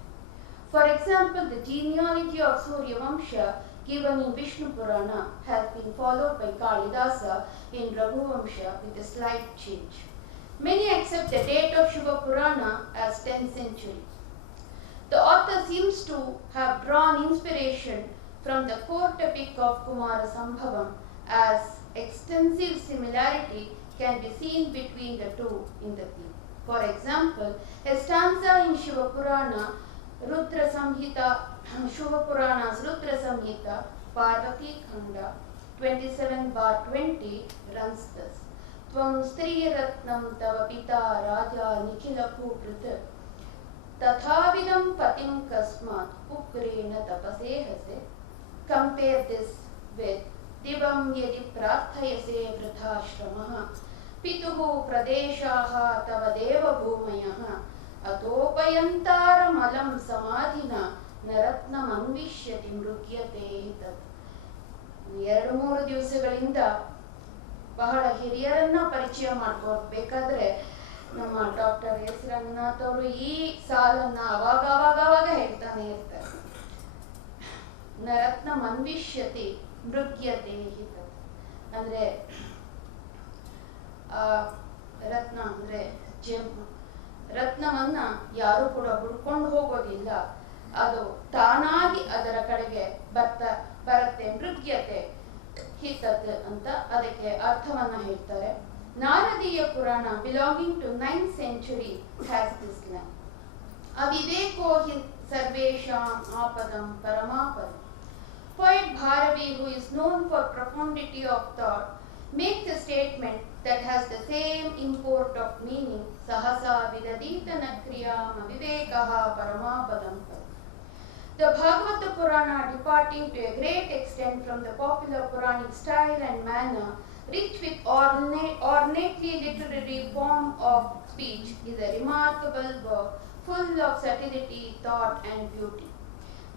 For example, the genealogy of Surya Vamsha given in Vishnu Purana has been followed by Kalidasa in Raghu Vamsha with a slight change. Many accept the date of Shiva Purana as 10th century. The author seems to have drawn inspiration from the court epic of Kumara Sambhavam, as extensive similarity can be seen between the two in the theme. For example, a stanza in Shiva Purana, Rudra Samhita, Shiva Purana's Rudra Samhita, Parvati Khanda 27/20 runs thus. Tvam Stri Ratnam Tava Pita Raja Nikhila Kuprit Tathavidam Patim Kasmat Ukrena Tapasehase. Compare this with Divam Yadi Prarthayase Vrithashramaha Pituhu Pradeshaha Tava Deva Bhumayaha Atopayantaram Alam Samadhina Naratnam Anvishyati Mrugyate Tat. 2-3 ದಿವಸಗಳಿಂದ ಬಹಳ ಹಿರಿಯರನ್ನ ಪರಿಚಯ ಮಾಡ್ಕೋಬೇಕಾದ್ರೆ ನಮ್ಮ doctor S Ranganath ಅವರು ಈ ಸಾಲನ್ನ ಅವಾಗ ಹೇಳ್ತಾನೆ ಇರ್ತಾರೆ. ನರತ್ನ ಅನ್ವಿಷ್ಯತಿ ಮೃಗ್ಯತೆ ಹಿತತ್ ಅಂದ್ರೆ ರತ್ನ ಅಂದ್ರೆ ರತ್ನವನ್ನ ಯಾರು ಕೂಡ ಹುಡ್ಕೊಂಡು ಹೋಗೋದಿಲ್ಲ, ಅದು ತಾನಾಗಿ ಅದರ ಕಡೆಗೆ ಬರುತ್ತೆ. ಮೃಗ್ಯತೆ ಹಿತತ್ ಅಂತ ಅದಕ್ಕೆ ಅರ್ಥವನ್ನ ಹೇಳ್ತಾರೆ. Naradiya Purana belonging to 9th century has this line. ಅವಿವೇಕೋ ಹಿ ಸರ್ವೇಷಾಂ ಆಪದಂ ಪರಮಾಪದಂ. Poet Bharavi, who is known for profundity of thought, makes a statement that has the same import of meaning. Sahasa vidadita nakriyam avivekaha paramapadam. The Bhagavata Purana, departing to a great extent from the popular Puranic style and manner, rich with ornately literary form of speech, is a remarkable work full of subtlety, thought and beauty.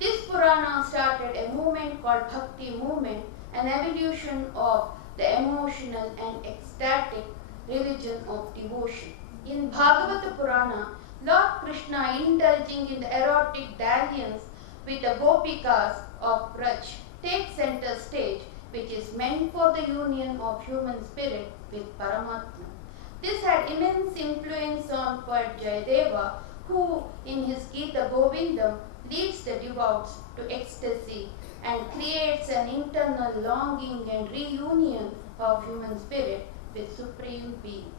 This Purana started a movement called Bhakti movement, an evolution of the emotional and ecstatic religion of devotion. In Bhagavata Purana, Lord Krishna, indulging in the erotic dalliance with the Gopikas of Braj, takes center stage, which is meant for the union of human spirit with Paramatma. This had immense influence on poet Jayadeva, who in his Gita Govindam leads the devouts to ecstasy and creates an internal longing and reunion of human spirit with Supreme Being.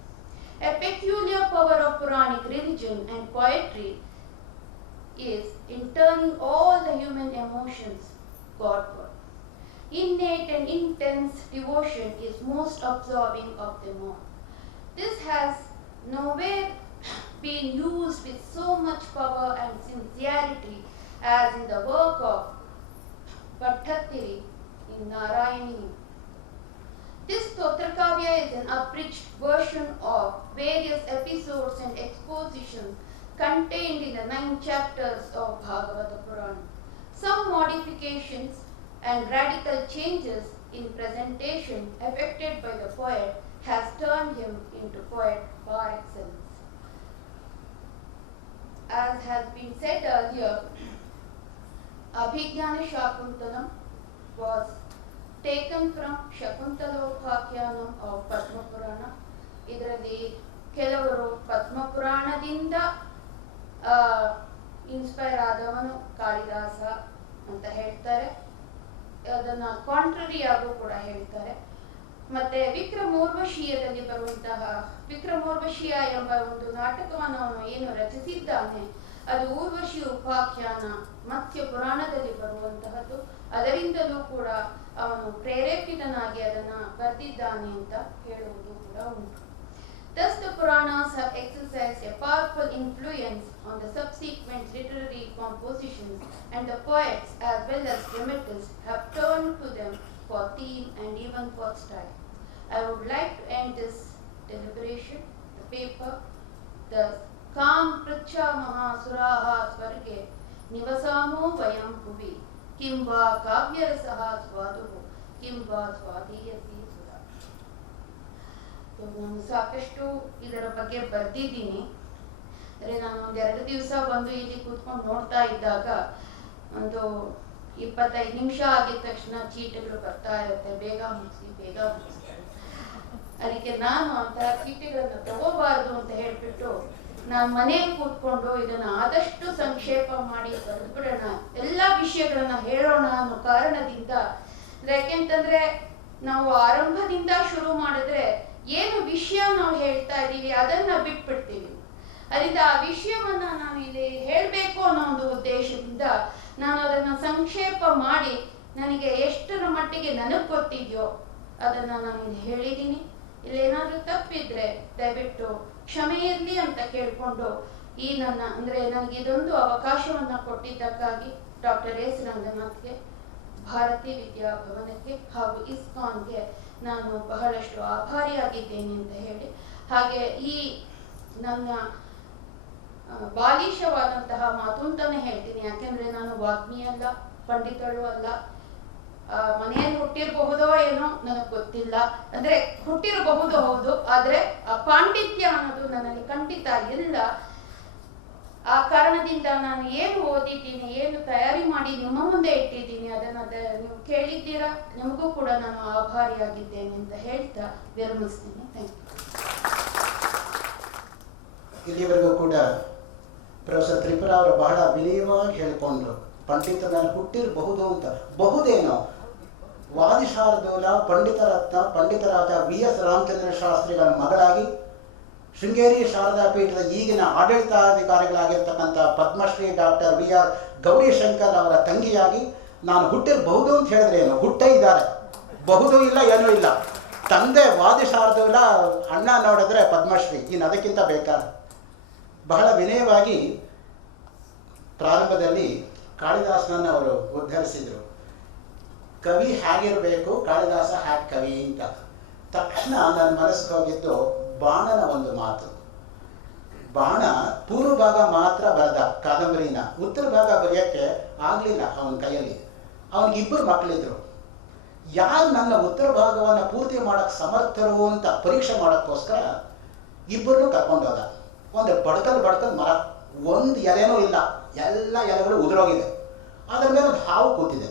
A peculiar power of Puranic religion and poetry is in turning all the human emotions Godward. Innate and intense devotion is most absorbing of them all. This has nowhere been used with so much power and sincerity as in the work of Bhattathiri in Narayani. This Stotrakavya is an abridged version of various episodes and expositions contained in the 9 chapters of Bhagavata Purana. Some modifications and radical changes in presentation effected by the poet has turned him into poet par excellence. As has been said earlier, Abhignana Shakuntalam was taken from Shakuntalopakhyanam of Padma Purana. ಇದರಲ್ಲಿ ಕೆಲವರು ಪದ್ಮ ಪುರಾಣದಿಂದ inspire ಆದವನು ಕಾಳಿದಾಸ, ಅಂತ ಹೇಳ್ತಾರೆ. ಅದನ್ನ contrary ಆಗು ಕೂಡ ಹೇಳ್ತಾರೆ. ಮತ್ತೆ ವಿಕ್ರಮೋರ್ವಶೀಯದಲ್ಲಿ ಬರುವಂತಹ ವಿಕ್ರಮೋರ್ವಶೀಯ ಎಂಬ ಒಂದು ನಾಟಕವನ್ನು ಅವನು ಏನು ರಚಿಸಿದ್ದಾನೆ ಅದು ಊರ್ವಶಿ ಉಪಾಖ್ಯಾನ ಮತ್ಸ್ಯ ಪುರಾಣದಲ್ಲಿ ಬರುವಂತಹದ್ದು. ಅದರಿಂದಲೂ ಕೂಡ ಅವನು ಪ್ರೇರೇಪಿತನಾಗಿ ಅದನ್ನ ಬರೆದಿದ್ದಾನೆ ಅಂತ ಹೇಳುವುದು ಕೂಡ ಉಂಟು. Thus the Puranas have exercised a powerful influence on the subsequent literary compositions, and the poets as well as dramatists have turned to them for theme and even for style. I would like to end this deliberation, the paper, the Kam Pracha Mahasuraha Swarge Nivasamo Vayam Bhuvi Kimva Kavyarasaha Swaduhu Kimva Swadiyasi Sura. ನಾನು ಸಾಕಷ್ಟು ಇದರ ಬಗ್ಗೆ ಬರ್ದಿದ್ದೀನಿ. ಅಂದರೆ ನಾನು ಒಂದೆರಡು ದಿವಸ ಬಂದು ಇಲ್ಲಿ ಕೂತ್ಕೊಂಡು ನೋಡ್ತಾ ಇದ್ದಾಗ ಒಂದು 25 ನಿಮಿಷ ಆಗಿದ ತಕ್ಷಣ ಚೀಟಿಗಳು ಬರ್ತಾ ಇರುತ್ತೆ, ಬೇಗ ಮುಗಿಸಿ ಬೇಗ ಮುಗಿಸಿ. ಅದಕ್ಕೆ ನಾನು ಅಂತಹ ಚೀಟಿಗಳನ್ನು ತಗೋಬಾರ್ದು ಅಂತ ಹೇಳ್ಬಿಟ್ಟು ನಾನು ಮನೆಯಲ್ಲಿ ಕೂತ್ಕೊಂಡು ಇದನ್ನ ಆದಷ್ಟು ಸಂಕ್ಷೇಪ ಮಾಡಿ ಬರೆದ್ಬಿಡೋಣ, ಎಲ್ಲ ವಿಷಯಗಳನ್ನ ಹೇಳೋಣ ಅನ್ನೋ ಕಾರಣದಿಂದ. ಯಾಕೆಂತಂದ್ರೆ ನಾವು ಆರಂಭದಿಂದ ಶುರು ಮಾಡಿದ್ರೆ ಏನು ವಿಷಯ ನಾವು ಹೇಳ್ತಾ ಇದ್ದೀವಿ ಅದನ್ನ ಬಿಟ್ಬಿಡ್ತೀವಿ. ಅದರಿಂದ ಆ ವಿಷಯವನ್ನ ನಾನು ಇಲ್ಲಿ ಹೇಳಬೇಕು ಅನ್ನೋ ಒಂದು ಉದ್ದೇಶದಿಂದ ನಾನು ಅದನ್ನ ಸಂಕ್ಷೇಪ ಮಾಡಿ ನನಗೆ ಎಷ್ಟರ ಮಟ್ಟಿಗೆ ನನಗೆ ಗೊತ್ತಿದೆಯೋ ಅದನ್ನ ನಾನು ಇಲ್ಲಿ ಹೇಳಿದ್ದೀನಿ. ಇಲ್ಲೇನಾದ್ರೂ ತಪ್ಪಿದ್ರೆ ದಯವಿಟ್ಟು ಕ್ಷಮೆ ಇರಲಿ ಅಂತ ಕೇಳ್ಕೊಂಡು ಈ ನನ್ನ ಅಂದ್ರೆ ನನಗೆ ಇದೊಂದು ಅವಕಾಶವನ್ನ ಕೊಟ್ಟಿದ್ದಕ್ಕಾಗಿ ಡಾಕ್ಟರ್ ಎಸ್ ರಂಗನಾಥ್ಗೆ, ಭಾರತೀಯ ವಿದ್ಯಾಭವನಕ್ಕೆ ಹಾಗೂ ಇಸ್ಕಾನ್ಗೆ ನಾನು ಬಹಳಷ್ಟು ಆಭಾರಿಯಾಗಿದ್ದೇನೆ ಅಂತ ಹೇಳಿ, ಹಾಗೆ ಈ ನನ್ನ ಬಾಲಿಶವಾದಂತಹ ಮಾತು ಅಂತಾನೆ ಹೇಳ್ತೀನಿ. ಯಾಕೆಂದ್ರೆ ನಾನು ವಾಗ್ಮಿ ಅಲ್ಲ, ಪಂಡಿತಳು ಅಲ್ಲ. ಮನೆಯಲ್ಲಿ ಹುಟ್ಟಿರಬಹುದೋ ಏನೋ ನನಗೆ ಗೊತ್ತಿಲ್ಲ, ಅಂದ್ರೆ ಹುಟ್ಟಿರಬಹುದು ಹೌದು, ಆದ್ರೆ ಆ ಪಾಂಡಿತ್ಯ ಅನ್ನೋದು ನನ್ನಲ್ಲಿ ಖಂಡಿತ ಇಲ್ಲ. ಆ ಕಾರಣದಿಂದ ನಾನು ಏನು ಓದಿದ್ದೀನಿ, ಏನು ತಯಾರಿ ಮಾಡಿ ನಿಮ್ಮ ಮುಂದೆ ಇಟ್ಟಿದ್ದೀನಿ ಅದನ್ನ ನೀವು ಕೇಳಿದ್ದೀರಾ, ನಿಮಗೂ ಕೂಡ ನಾನು ಆಭಾರಿಯಾಗಿದ್ದೇನೆ ಅಂತ ಹೇಳ್ತಾ ವಿರಮಿಸ್ತೀನಿ. Thank you. ಇಲ್ಲಿವರೆಗೂ ಕೂಡ ಪ್ರೊಫೆಸರ್ ತ್ರಿಪುರ ಅವರು ಬಹಳ ವಿನಯವಾಗಿ ಹೇಳಿಕೊಂಡ್ರು, ಪಂಡಿತನಲ್ಲಿ ಹುಟ್ಟಿರಬಹುದು ಅಂತ. ಬಹುದೇನೋ ವಾದಿಶಾರ್ದೂಲ ಪಂಡಿತರತ್ನ ಪಂಡಿತರಾದ VS ರಾಮಚಂದ್ರ ಶಾಸ್ತ್ರಿಗಳ ಮಗಳಾಗಿ ಶೃಂಗೇರಿ ಶಾರದಾ ಪೀಠದ ಈಗಿನ ಆಡಳಿತಾಧಿಕಾರಿಗಳಾಗಿರ್ತಕ್ಕಂಥ ಪದ್ಮಶ್ರೀ ಡಾಕ್ಟರ್ VR ಗೌರಿಶಂಕರ್ ಅವರ ತಂಗಿಯಾಗಿ ನಾನು ಹುಟ್ಟಿರಬಹುದು ಅಂತ ಹೇಳಿದ್ರೆ ಏನು, ಹುಟ್ಟೇ ಇದ್ದಾರೆ, ಬಹುದು ಇಲ್ಲ ಏನೂ ಇಲ್ಲ. ತಂದೆ ವಾದಿಶಾರ್ದೂಲ, ಅಣ್ಣ ನೋಡಿದ್ರೆ ಪದ್ಮಶ್ರೀ, ಇನ್ನು ಅದಕ್ಕಿಂತ ಬೇಕಾದ. ಬಹಳ ವಿನಯವಾಗಿ ಪ್ರಾರಂಭದಲ್ಲಿ ಕಾಳಿದಾಸನನ್ನು ಅವರು ಉದ್ಧರಿಸಿದರು. ಕವಿ ಹೇಗಿರಬೇಕು, ಕಾಳಿದಾಸ ಹ್ಯಾಕ್ ಕವಿ ಅಂತ. ತಕ್ಷಣ ನನ್ನ ಮನಸ್ಸಿಗೆ ಹೋಗಿದ್ದು ಬಾಣನ ಒಂದು ಮಾತು. ಬಾಣ ಪೂರ್ವ ಭಾಗ ಮಾತ್ರ ಬರೆದ ಕಾದಂಬರಿನ, ಉತ್ತರ ಭಾಗ ಬರೆಯೋಕ್ಕೆ ಆಗಲಿಲ್ಲ ಅವನ ಕೈಯಲ್ಲಿ. ಅವನಿಗಿಬ್ಬರು ಮಕ್ಕಳಿದ್ರು. ಯಾರು ನನ್ನ ಉತ್ತರ ಭಾಗವನ್ನು ಪೂರ್ತಿ ಮಾಡೋಕ್ಕೆ ಸಮರ್ಥರು ಅಂತ ಪರೀಕ್ಷೆ ಮಾಡೋಕ್ಕೋಸ್ಕರ ಇಬ್ಬರನ್ನು ಕರ್ಕೊಂಡೋದ. ಒಂದು ಬಡ್ಕಲ್ ಮರ, ಒಂದು ಎಲೆನೂ ಇಲ್ಲ, ಎಲ್ಲ ಎಲೆಗಳು ಉದುರೋಗಿದೆ. ಅದರ ಮೇಲೆ ಒಂದು ಹಾವು ಕೂತಿದೆ.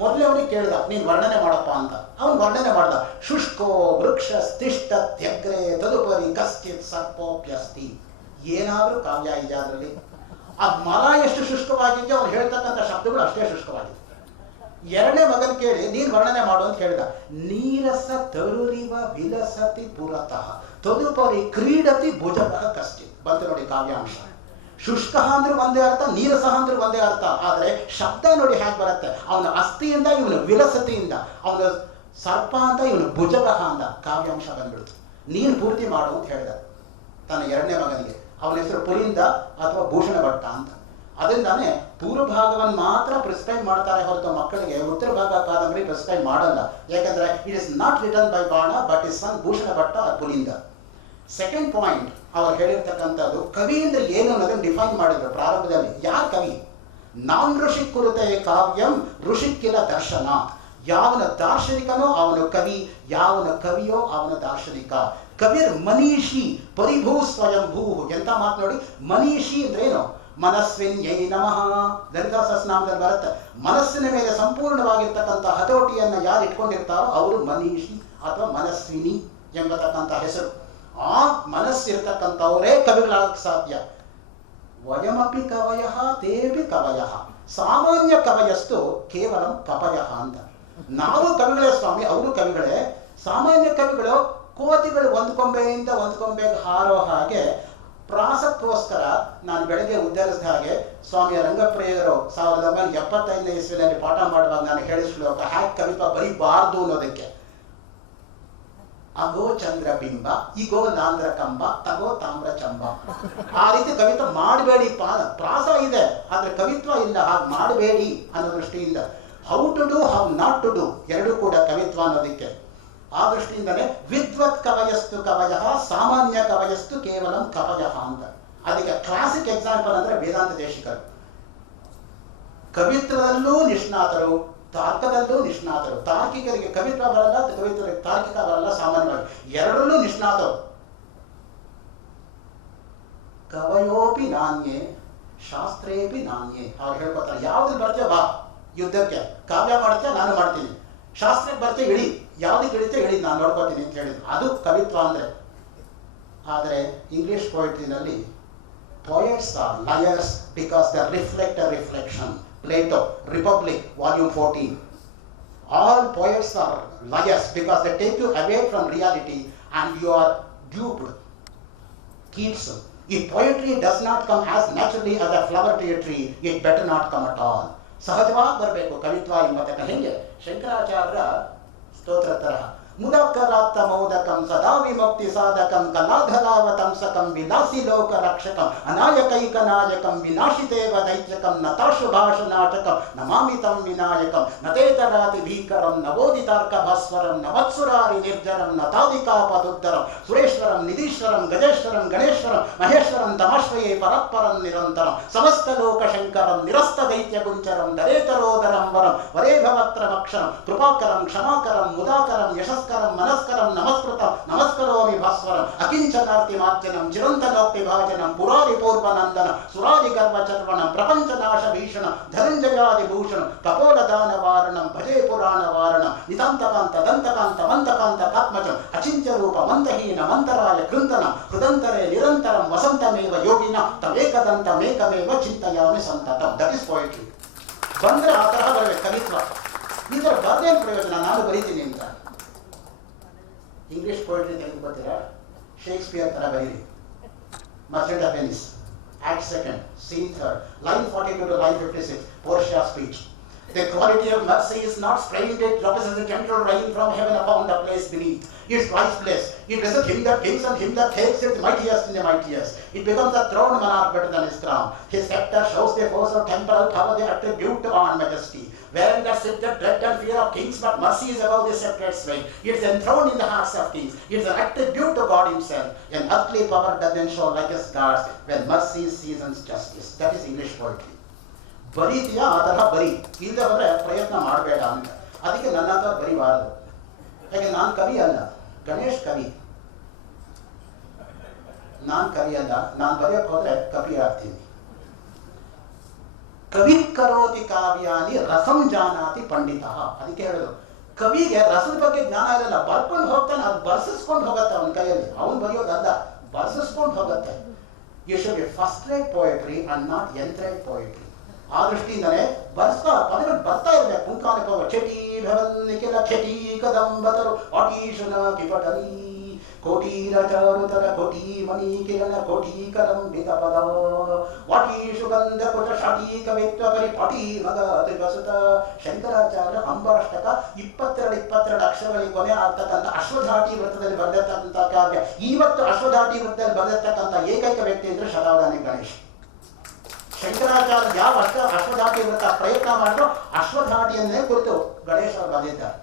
ಮೊದಲೇ ಅವನಿಗೆ ಕೇಳ್ದ, ನೀನು ವರ್ಣನೆ ಮಾಡಪ್ಪ ಅಂತ. ಅವನು ವರ್ಣನೆ ಮಾಡ್ದ. ಶುಷ್ಕೋ ವೃಕ್ಷ ಸ್ಥಿಷ್ಟ ತ್ಯಗ್ರೆ ತದುಪರಿ ಕಶ್ಚಿತ್ ಸರ್ಪೋಪ್ಯಸ್ತಿ. ಏನಾದರೂ ಕಾವ್ಯ ಇದೆ ಅದರಲ್ಲಿ. ಆ ಮರ ಎಷ್ಟು ಶುಷ್ಕವಾಗಿದೆಯೋ ಅವ್ನು ಹೇಳ್ತಕ್ಕಂಥ ಶಬ್ದಗಳು ಅಷ್ಟೇ ಶುಷ್ಕವಾಗಿದೆ. ಎರಡನೇ ಮಗನ್ ಕೇಳಿ ನೀನು ವರ್ಣನೆ ಮಾಡು ಅಂತ ಹೇಳಿದ. ನೀರಸ ತರುರಿವ ವಿಲಸತಿ ಪುರತಃ ತದುಪರಿ ಕ್ರೀಡತಿ ಭುಜತಃ ಕಶ್ಚಿತ್. ಬಂತು ನೋಡಿ ಕಾವ್ಯಾಂಶ. ಶುಷ್ಕ ಅಂದ್ರೆ ಒಂದೇ ಅರ್ಥ, ನೀರಸ ಅಂದ್ರೆ ಒಂದೇ ಅರ್ಥ, ಆದರೆ ಶಬ್ದ ನೋಡಿ ಹೇಗೆ ಬರುತ್ತೆ. ಅವನ ಅಸ್ಥಿಯಿಂದ ಇವನು ವಿಲಸತಿಯಿಂದ, ಅವನ ಸರ್ಪ ಅಂತ ಇವನು ಭುಜಗಃ ಅಂತ ಕಾವ್ಯಾಂಶ ಬಂದ್ಬಿಡ್ತು. ನೀನು ಪೂರ್ತಿ ಮಾಡು ಅಂತ ಹೇಳಿದ ತನ್ನ ಎರಡನೇ ಮಗನಿಗೆ. ಅವನ ಹೆಸರು ಪುಲಿಂದ ಅಥವಾ ಭೂಷಣ ಭಟ್ಟ ಅಂತ. ಅದರಿಂದಾನೆ ಪೂರ್ವ ಭಾಗವನ್ನು ಮಾತ್ರ ಪ್ರಿಸ್ಕ್ರೈಬ್ ಮಾಡ್ತಾರೆ ಹೊರತು ಮಕ್ಕಳಿಗೆ ಉತ್ತರ ಭಾಗ ಕಾದಂಬರಿ ಪ್ರಿಸ್ಕ್ರೈಬ್ ಮಾಡಲ್ಲ. ಯಾಕಂದ್ರೆ it is not written by Bana but is son Bhushana Bhatta Pulinda. Second point ಅವ್ರು ಹೇಳಿರ್ತಕ್ಕಂಥದ್ದು, ಕವಿ ಅಂದ್ರೆ ಏನು ಅನ್ನೋದನ್ನು ಡಿಫೈನ್ ಮಾಡಿದ್ರು ಪ್ರಾರಂಭದಲ್ಲಿ. ಯಾರು ಕವಿ? ನಾನ್ ಋಷಿ ಕುರುತೆ ಕಾವ್ಯಂ ಋಷಿಕ್ಕಿಲ ದರ್ಶನ. ಯಾವನ ದಾರ್ಶನಿಕನೋ ಅವನು ಕವಿ, ಯಾವನ ಕವಿಯೋ ಅವನ ದಾರ್ಶನಿಕ. ಕವಿರ್ ಮನೀಷಿ ಪರಿಭೂ ಸ್ವಯಂಭೂ. ಎಂತ ಮಾತು ನೋಡಿ, ಮನೀಷಿ ಅಂದ್ರೆ ಏನು? ಮನಸ್ವಿನ್ ಯೈ ನಮಃ. ಲಲಿತಾ ಸಹಸ್ರನಾಮದಲ್ಲಿ ಬರುತ್ತೆ. ಮನಸ್ಸಿನ ಮೇಲೆ ಸಂಪೂರ್ಣವಾಗಿರ್ತಕ್ಕಂಥ ಹತೋಟಿಯನ್ನು ಯಾರು ಇಟ್ಕೊಂಡಿರ್ತಾರೋ ಅವರು ಮನೀಷಿ ಅಥವಾ ಮನಸ್ವಿನಿ ಎಂಬತಕ್ಕಂಥ ಹೆಸರು. ಆ ಮನಸ್ಸಿರ್ತಕ್ಕಂಥವರೇ ಕವಿಗಳಾಗಕ್ಕೆ ಸಾಧ್ಯ. ವಯಮಪಿ ಕವಯಃ ತೇಪಿ ಕವಯಃ. ಸಾಮಾನ್ಯ ಕವಯಸ್ತು ಕೇವಲ ಕಪಯ ಅಂತ. ನಾವು ಕವಿಗಳೇ ಸ್ವಾಮಿ, ಅವರು ಕವಿಗಳೇ. ಸಾಮಾನ್ಯ ಕವಿಗಳು ಕೋತಿಗಳು ಒಂದು ಕೊಂಬೆಯಿಂದ ಒಂದು ಕೊಂಬೆಗೆ ಹಾರೋ ಹಾಗೆ ಪ್ರಾಸಕ್ಕೋಸ್ಕರ ನಾನು ಬೆಳಗ್ಗೆ ಉದ್ಧರಿಸಿದ ಹಾಗೆ ಸ್ವಾಮಿಯ ರಂಗಪ್ರಿಯರು 1975ನೇ ಇಸ್ವಿನಲ್ಲಿ ಪಾಠ ಮಾಡುವಾಗ ನಾನು ಹೇಳಿದ ಶ್ಲೋಕ ಹ್ಯಾಕ್ ಕವಿತ್ವ ಬರೀಬಾರ್ದು ಅನ್ನೋದಕ್ಕೆ. ಅಗೋ ಚಂದ್ರ ಬಿಂಬ, ಈಗೋ ನಾಂದ್ರ ಕಂಬ, ತಗೋ ತಾಮ್ರ ಚಂಬ. ಆ ರೀತಿ ಕವಿತ್ವ ಮಾಡಬೇಡಿ. ಪ್ರಾಸ ಇದೆ ಆದ್ರೆ ಕವಿತ್ವ ಇಲ್ಲ, ಹಾಗೆ ಮಾಡಬೇಡಿ ಅನ್ನೋ ದೃಷ್ಟಿಯಿಂದ how to do, how not to do ಎರಡೂ ಕೂಡ ಕವಿತ್ವ ಅನ್ನೋದಕ್ಕೆ. ಆ ದೃಷ್ಟಿಯಿಂದಲೇ ವಿದ್ವತ್ ಕವಯಸ್ತು ಕವಯ, ಸಾಮಾನ್ಯ ಕವಯಸ್ತು ಕೇವಲ ಕವಯ ಅಂತ. ಅದಕ್ಕೆ ಕ್ಲಾಸಿಕ್ ಎಕ್ಸಾಂಪಲ್ ಅಂದ್ರೆ ವೇದಾಂತ ದೇಶಿಕರು. ಕವಿತ್ವದಲ್ಲೂ ನಿಷ್ಣಾತರು, ತಾರ್ಕದಲ್ಲೂ ನಿಷ್ಣಾತರು. ತಾರ್ಕಿಕರಿಗೆ ಕವಿತ್ವ ಬರಲ್ಲ, ಕವಿತ್ವರಿಗೆ ತಾರ್ಕಿಕ ಬರಲ್ಲ. ಸಾಮಾನ್ಯವಾಗಿ ಎರಡರಲ್ಲೂ ನಿಷ್ಣಾತರು. ಕವಯೋಪಿ ನಾಣ್ಯೆ ಶಾಸ್ತ್ರೇಪಿ ನಾಣ್ಯೆ ಅವ್ರು ಹೇಳ್ಕೊತಾರೆ. ಯಾವ್ದು ಬರ್ತೇವೆ ಬಾ ಯುದ್ಧಕ್ಕೆ, ಕಾವ್ಯ ಮಾಡ್ತೇವೆ ನಾನು ಮಾಡ್ತೀನಿ, ಶಾಸ್ತ್ರಕ್ಕೆ ಬರ್ತೇವೆ ಇಳಿ, ಯಾವ್ದಕ್ಕೆ ಇಳಿತೆ ಇಳಿ ನಾನು ನೋಡ್ಕೋತೀನಿ ಅಂತ ಹೇಳಿದ್ರು. ಅದು ಕವಿತ್ವ ಅಂದ್ರೆ. ಆದರೆ English ಪೊಯಿಟ್ರಿನಲ್ಲಿ poets are liars because they reflect a reflection. Plato, Republic, volume 14. All poets are liars because they take you away from reality and you are duped. Keats, if poetry does not come as naturally as a flower to a tree, it better not come at all. ಸಹಜವಾಗಿ ಬರಬೇಕು ಕವಿತ್ವ ಎಂಬತಕ್ಕ. ಹೆಂಗೆ ಶಂಕರಾಚಾರ್ಯರ ಸ್ತೋತ್ರ ತರಹ ಮುದಕರಾತ್ತ ಮೌದಕಂ ಸದಾ ವಿಮುಕ್ತಿ ಸಾಧಕಂ ಕಲಾಧರಾವತಂಸಕಂ ವಿಲಾಸಿ ಲೋಕ ರಕ್ಷಕಂ ಅನಾಯಕೈಕ ನಾಯಕಂ ವಿನಾಶಿತೇವ ದೈತ್ಯಕಂ ನತಾಶು ಭಾಷನಾಟಕಂ ನಮಾಮಿತಂ ವಿನಾಯಕಂ ನತೇತರಾತಿ ಭೀಕರಂ ನವೋದಿತಾರ್ಕ ಭಾಸ್ವರಂ ನವತ್ಸುರಾರಿ ನಿರ್ಜರಂ ನತಾದಿಕಾಪದುದ್ದರಂ ಸುರೇಶ್ವರಂ ನಿಧೀಶ್ವರಂ ಗಜೇಶ್ವರಂ ಗಣೇಶ್ವರಂ ಮಹೇಶ್ವರಂ ತಮಾಶ್ರಯೇ ಪರತ್ಪರಂ ನಿರಂತರಂ ಸಮಸ್ತ ಲೋಕ ಶಂಕರಂ ನಿರಸ್ತ ದೈತ್ಯ ಗುಂಚರಂ ದರೇತರೋದರಂ ವರಂ ವರೇಭವತ್ರಮಕ್ಷರಂ ಕೃಪಾಕರಂ ಕ್ಷಮಾಕರಂ ಮುದಾಕರಂ ಯಶಸ್ಕರಂ ಮನಸ್ಕರಂ ನಮಸ್ಕೃತಂ ನಮಸ್ಕರೋಮಿ ಭಾಸ್ವರಂ ಅಕಿಂಚನಾರ್ತಿ ಮಾರ್ಜನಂ ಚಿರಂತನೋಕ್ತಿ ಭಾಜನಂ ಪುರಾರಿ ಪೂರ್ವನಂದನ ಸುರಾದಿ ಗರ್ವ ಚರ್ವಣಂ ಪ್ರಪಂಚನಾಶ ಭೀಷಣ ಧನಂಜಯಾದಿ ಭೂಷಣಂ ಕಪೋಲ ದಾನ ವಾರಣಂ ಭಜೇ ಪುರಾಣ ವಾರಣಂ ನಿತಾಂತಕಾಂತ ದಂತಕಾಂತ ಮಂತಕಾಂತ ಕಾತ್ಮಜಂ ಅಚಿಂತ್ಯ ರೂಪ ಮಂತಹೀನ ಮಂತರಾಯ ಕೃಂತನ ಹೃದಂತರೇ ನಿರಂತರಂ ವಸಂತಮೇವ ಯೋಗಿನ ತಮೇಕದಂತಮೇಕಮೇವ ಚಿಂತಯಾಮಿ ಸಂತತಂ. That is poetry. ಬಂದ್ರೆ ಆ ತರಹ ಬರಬೇಕು ಕವಿತ್ವ. ಇದರ ಬರ್ದೇನು ಪ್ರಯೋಜನ, ನಾನು ಬರೀತೀನಿ ಅಂತ. ಇಂಗ್ಲಿಷ್ ಪೊಯಿಟ್ರಿ ತೆಗೆದುಕೊಳ್ತೀರಾ, ಶೇಕ್ಸ್ಪಿಯರ್ ತರ ಬರೀರಿ. Merchant of Venice, act second, scene third, line 42 to line 56, Portia speech. The quality of mercy is not strained, it represents the gentle rain from heaven upon the place beneath. It's Christ's place. It represents him that gives and him that takes it, mightiest in the mightiest. It becomes the throne monarch better than his crown. His scepter shows the force of temporal power, the attribute on majesty. Wherein that sit the dread and fear of kings, but mercy is above the sceptred sway. It's enthroned in the hearts of kings. It's an attribute to God himself. An earthly power doesn't show like his guards when mercy seasons justice. That is English poetry. ಬರೀತೀಯಾ ಆ ಥರ ಬರೀ, ಇಲ್ಲದೆ ಹೋದರೆ ಪ್ರಯತ್ನ ಮಾಡಬೇಡ ಅಂತ. ಅದಕ್ಕೆ ನನ್ನ ಹತ್ರ ಬರೀಬಾರದು. ಯಾಕೆ ನಾನು ಕವಿ ಅಲ್ಲ, ಗಣೇಶ್ ಕವಿ. ನಾನು ಕವಿ ಅಲ್ಲ, ನಾನು ಬರೆಯೋಕೆ ಹೋದರೆ ಕವಿ ಆಗ್ತೀನಿ. ಕವಿ ಕರೋತಿ ಕಾವ್ಯಾನಿ ರಸಂ ಜಾನಾತಿ ಪಂಡಿತ. ಅದಕ್ಕೆ ಹೇಳೋದು ಕವಿಗೆ ರಸದ ಬಗ್ಗೆ ಜ್ಞಾನ ಇರಲ್ಲ, ಬರ್ಕೊಂಡು ಹೋಗ್ತಾನೆ, ಅದು ಬರ್ಸಿಸ್ಕೊಂಡು ಹೋಗುತ್ತೆ ಅವನ ಕೈಯಲ್ಲಿ. ಅವನು ಬರೆಯೋದಲ್ಲ, ಬರ್ಸಿಸ್ಕೊಂಡು ಹೋಗುತ್ತೆ. You should be first rate poetry and not nth rate poetry. ಆ ದೃಷ್ಟಿಯಿಂದಲೇ ಪದಗಳು ಬರ್ತಾ ಇರಬೇಕು. ಪುಂಕಾನಕ ಚಟಿ ಭವನ್ ನಿಖಿಲ ಚಟಿ ಕದಂಬತರು ಅಟೀಶನ ಕಿಪಟಲಿ ಕೋಟೀರ ಚಾರುತರ ಕೋಟಿ ಮಣಿ ಕಿರಣ ಕೋಟಿ ಕರಂಬಿತ ಪದ ವಾಟೀಶು ಗಂಧ ಕುಟ ಶಾಟಿ ಕವಿತ್ವ ಕರಿ ಪಟಿ ಮಗ ತ್ರಿಪಸುತ. ಶಂಕರಾಚಾರ್ಯ ಅಂಬರಷ್ಟಕ 22 ಅಕ್ಷರಗಳಿಗೆ ಕೊನೆ ಆಗ್ತಕ್ಕಂಥ ಅಶ್ವಧಾಟಿ ವೃತ್ತದಲ್ಲಿ ಬರೆದಿರ್ತಕ್ಕಂಥ ಕಾವ್ಯ. ಇವತ್ತು ಅಶ್ವಧಾಟಿ ವೃತ್ತದಲ್ಲಿ ಬರೆದಿರ್ತಕ್ಕಂಥ ಏಕೈಕ ವ್ಯಕ್ತಿ ಅಂದ್ರೆ ಶತಾವಧಾನಿ ಗಣೇಶ್. ಶಂಕರಾಚಾರ್ಯ ಯಾವ ಅಶ್ವಧಾಟಿ ವೃತ್ತ ಪ್ರಯತ್ನ ಮಾಡಿದ್ರು ಅಶ್ವಧಾಟಿಯನ್ನೇ ಕುರಿತು ಗಣೇಶ್ ಅವರು ಬಂದಿದ್ದಾರೆ.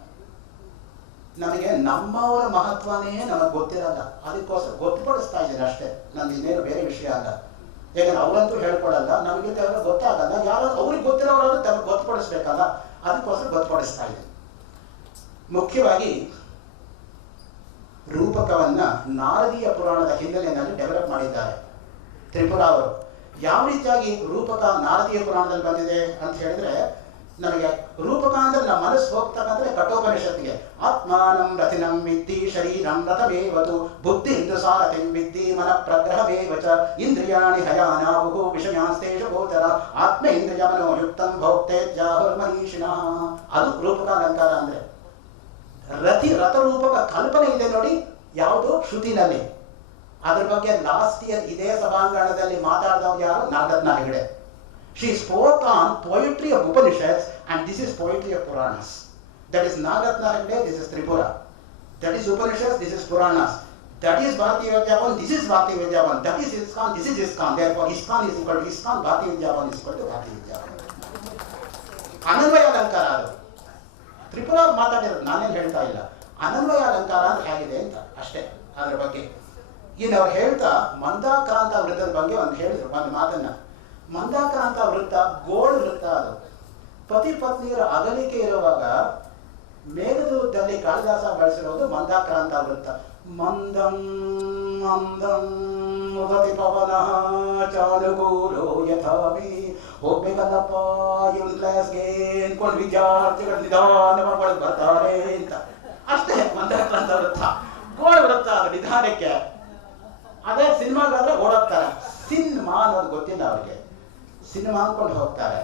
ನಮಗೆ ನಮ್ಮವರ ಮಹತ್ವನೇ ನಮಗೆ ಗೊತ್ತಿರಲ್ಲ, ಅದಕ್ಕೋಸ್ಕರ ಗೊತ್ತುಪಡಿಸ್ತಾ ಇದ್ದೀನಿ ಅಷ್ಟೇ. ನಂದು ಇನ್ನೇನು ಬೇರೆ ವಿಷಯ ಅಲ್ಲ. ಯಾಕಂದ್ರೆ ಅವರಂತೂ ಹೇಳ್ಕೊಡಲ್ಲ, ನಮಗೆ ಗೊತ್ತಾಗಲ್ಲ. ಯಾರು ಅವ್ರಿಗೆ ಗೊತ್ತಿರೋರಾದ್ರೂ ತಮಗೆ ಗೊತ್ತುಪಡಿಸ್ಬೇಕಲ್ಲ, ಅದಕ್ಕೋಸ್ಕರ ಗೊತ್ತುಪಡಿಸ್ತಾ ಇದ್ದೀನಿ. ಮುಖ್ಯವಾಗಿ ರೂಪಕವನ್ನ ನಾರದೀಯ ಪುರಾಣದ ಹಿನ್ನೆಲೆಯಲ್ಲಿ ಡೆವಲಪ್ ಮಾಡಿದ್ದಾರೆ ತ್ರಿಪುರ ಅವರು. ಯಾವ ರೀತಿಯಾಗಿ ರೂಪಕ ನಾರದೀಯ ಪುರಾಣದಲ್ಲಿ ಬಂದಿದೆ ಅಂತ ಹೇಳಿದ್ರೆ, ನಮಗೆ ರೂಪಕ ಅಂದ್ರೆ ನಮ್ಮ ಮನಸ್ಸು ಹೋಗ್ತಕ್ಕಂದ್ರೆ ಕಠೋಪನಿಷತ್ತಿಗೆ ಆತ್ಮಾನಂ ರಥಿನಂ ವಿದ್ಧಿ ಶರೀರಂ ರಥಮೇವತು ಬುದ್ಧಿಂದು ಸಾರಥಿಂ ವಿದ್ಧಿ ಮನ ಪ್ರಗ್ರಹಮೇವ ಚ ಇಂದ್ರಿಯಾಣಿ ಹಯಾನಾವುಹು ವಿಷಯಾಂಸ್ತೇಷು ಗೋಚರ ಆತ್ಮ ಇಂದ್ರಿಯ ಮನೋಯುಕ್ತಂ ಭೋಕ್ತೇಜ್ಯಾಹುರ್ಮನೀಷಿಣಃ. ಅದು ರೂಪಕಾಲಂಕಾರ ಅಂದ್ರೆ. ರಥರೂಪಕ ಕಲ್ಪನೆ ಇದೆ ನೋಡಿ, ಯಾವುದು ಶ್ರುತಿನಲ್ಲಿ. ಅದ್ರ ಬಗ್ಗೆ ಲಾಸ್ಟ್ ಇಯರ್ ಇದೇ ಸಭಾಂಗಣದಲ್ಲಿ ಮಾತಾಡಿದವ್ರು ಯಾರು? Nagaratna Hegde. She spoke on poetry of Upanishads and this is poetry of Puranas. That is Nagatna Hegde, this is Tripura. That is Upanishads, this is Puranas. That is Bharati Vidyavan, this is Bharati Vidyavan. That is ISKCON, this is ISKCON. Therefore ISKCON is equal to ISKCON, Bharati Vidyavan is equal to Bharati Vidyavan. ಅನನ್ವಯ ಅಲಂಕಾರ ಅದು. ತ್ರಿಪುರ ಮಾತಾಡಿರೋದು ನಾನೇನು ಹೇಳ್ತಾ ಇಲ್ಲ. ಅನನ್ವಯ ಅಲಂಕಾರ ಅಂತ ಹೇಗಿದೆ ಅಂತ ಅಷ್ಟೇ. ಅದ್ರ ಬಗ್ಗೆ ಇನ್ನು ಅವ್ರು ಹೇಳ್ತಾ ಮಂದಾಕ್ರಾಂತ ವೃತ್ತದ ಬಗ್ಗೆ ಒಂದು ಮಾತನ್ನ. ಮಂದಾಕ್ರಾಂತ ವೃತ್ತ ಗೋಳು ವೃತ್ತ. ಅದು ಪತಿ ಪತ್ನಿಯರ ಅಗಲಿಕೆ ಇರುವಾಗ ಮೇಘದೂತದಲ್ಲಿ ಕಾಳಿದಾಸ ಬಳಸಿರೋದು ಮಂದಾಕ್ರಾಂತ ವೃತ್ತ. ಮಂದಂ ಮಂದಂ ಮುದತಿ ಪವನಃ ಚಾಲುಗೂಲೋ ಯಥಾಮಿ. ಹೋಗ್ಬೇಕಲ್ಲಪ್ಪ ಇವನ್ ಕ್ಲಾಸ್ಗೆ ಅನ್ಕೊಂಡು ವಿದ್ಯಾರ್ಥಿಗಳು ನಿಧಾನವಾಗಿ ಬರ್ತಾರೆ ಅಂತ ಅಷ್ಟೇ. ಮಂದಾಕ್ರಾಂತ ವೃತ್ತ ಗೋಳು ವೃತ್ತ. ಅದು ನಿಧಾನಕ್ಕೆ. ಅದೇ ಸಿನಿಮಾಗಾದ್ರೆ ಓಡೋಗ್ತಾರೆ. ಸಿನಿಮಾ ಅನ್ನೋದು ಗೊತ್ತಿಲ್ಲ ಅವ್ರಿಗೆ. ಸಿನಿಮಾ ಅನ್ಕೊಂಡು ಹೋಗ್ತಾರೆ.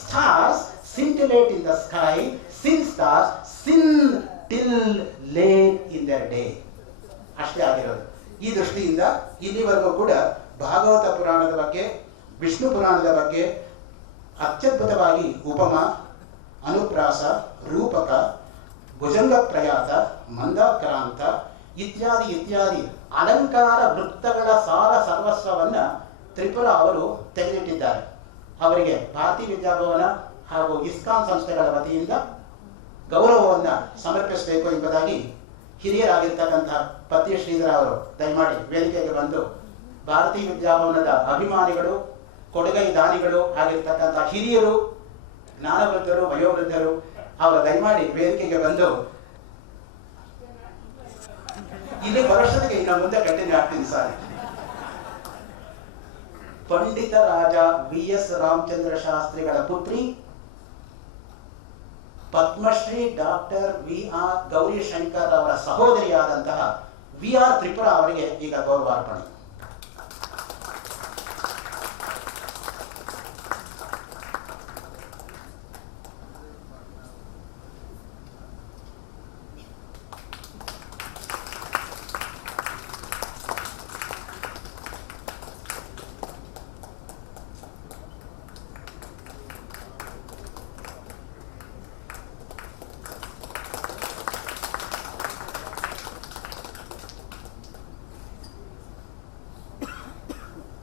Stars scintillate in the sky, sin stars sin till late in their day. ಅಷ್ಟೇ ಆಗಿರೋದು. ಈ ದೃಷ್ಟಿಯಿಂದ ಇಲ್ಲಿವರೆಗೂ ಕೂಡ ಭಾಗವತ ಪುರಾಣದ ಬಗ್ಗೆ, ವಿಷ್ಣು ಪುರಾಣದ ಬಗ್ಗೆ ಅತ್ಯದ್ಭುತವಾಗಿ ಉಪಮ, ಅನುಪ್ರಾಸ, ರೂಪಕ, ಭುಜಂಗ ಪ್ರಯಾತ, ಮಂದಾಕ್ರಾಂತ ಇತ್ಯಾದಿ ಇತ್ಯಾದಿ ಅಲಂಕಾರ ವೃತ್ತಗಳ ಸಾರ ಸರ್ವಸ್ವವನ್ನ ತ್ರಿಪುರ ಅವರು ತೆಗೆದಿಟ್ಟಿದ್ದಾರೆ. ಅವರಿಗೆ ಭಾರತೀಯ ವಿದ್ಯಾಭವನ ಹಾಗೂ ಇಸ್ಕಾನ್ ಸಂಸ್ಥೆಗಳ ವತಿಯಿಂದ ಗೌರವವನ್ನು ಸಮರ್ಪಿಸಬೇಕು ಎಂಬುದಾಗಿ ಹಿರಿಯರಾಗಿರ್ತಕ್ಕಂತಹ ಪತಿ ಶ್ರೀಧರ ಅವರು ದಯಮಾಡಿ ವೇದಿಕೆಗೆ ಬಂದು ಭಾರತೀಯ ವಿದ್ಯಾಭವನದ ಅಭಿಮಾನಿಗಳು, ಕೊಡುಗೈ ದಾನಿಗಳು ಆಗಿರ್ತಕ್ಕಂತಹ ಹಿರಿಯರು, ಜ್ಞಾನವೃದ್ಧರು, ವಯೋವೃದ್ಧರು ಅವರು ದಯಮಾಡಿ ವೇದಿಕೆಗೆ ಬಂದು ಇಲ್ಲಿ ಬರೋಷ್ಟೊತ್ತಿಗೆ ಇನ್ನು ಮುಂದೆ ಕಂಟಿನ್ಯೂ ಆಗ್ತೀನಿ ಸರ್. ಪಂಡಿತ ರಾಜ ವಿ.ಎಸ್. ರಾಮಚಂದ್ರ ಶಾಸ್ತ್ರಿಗಳ ಪುತ್ರಿ ಪದ್ಮಶ್ರೀ ಡಾಕ್ಟರ್ ವಿ.ಆರ್. ಗೌರಿಶಂಕರ್ ಅವರ ಸಹೋದರಿಯಾದಂತಹ ವಿ.ಆರ್. ತ್ರಿಪುರ ಅವರಿಗೆ ಈಗ ಗೌರವಾರ್ಪಣೆ.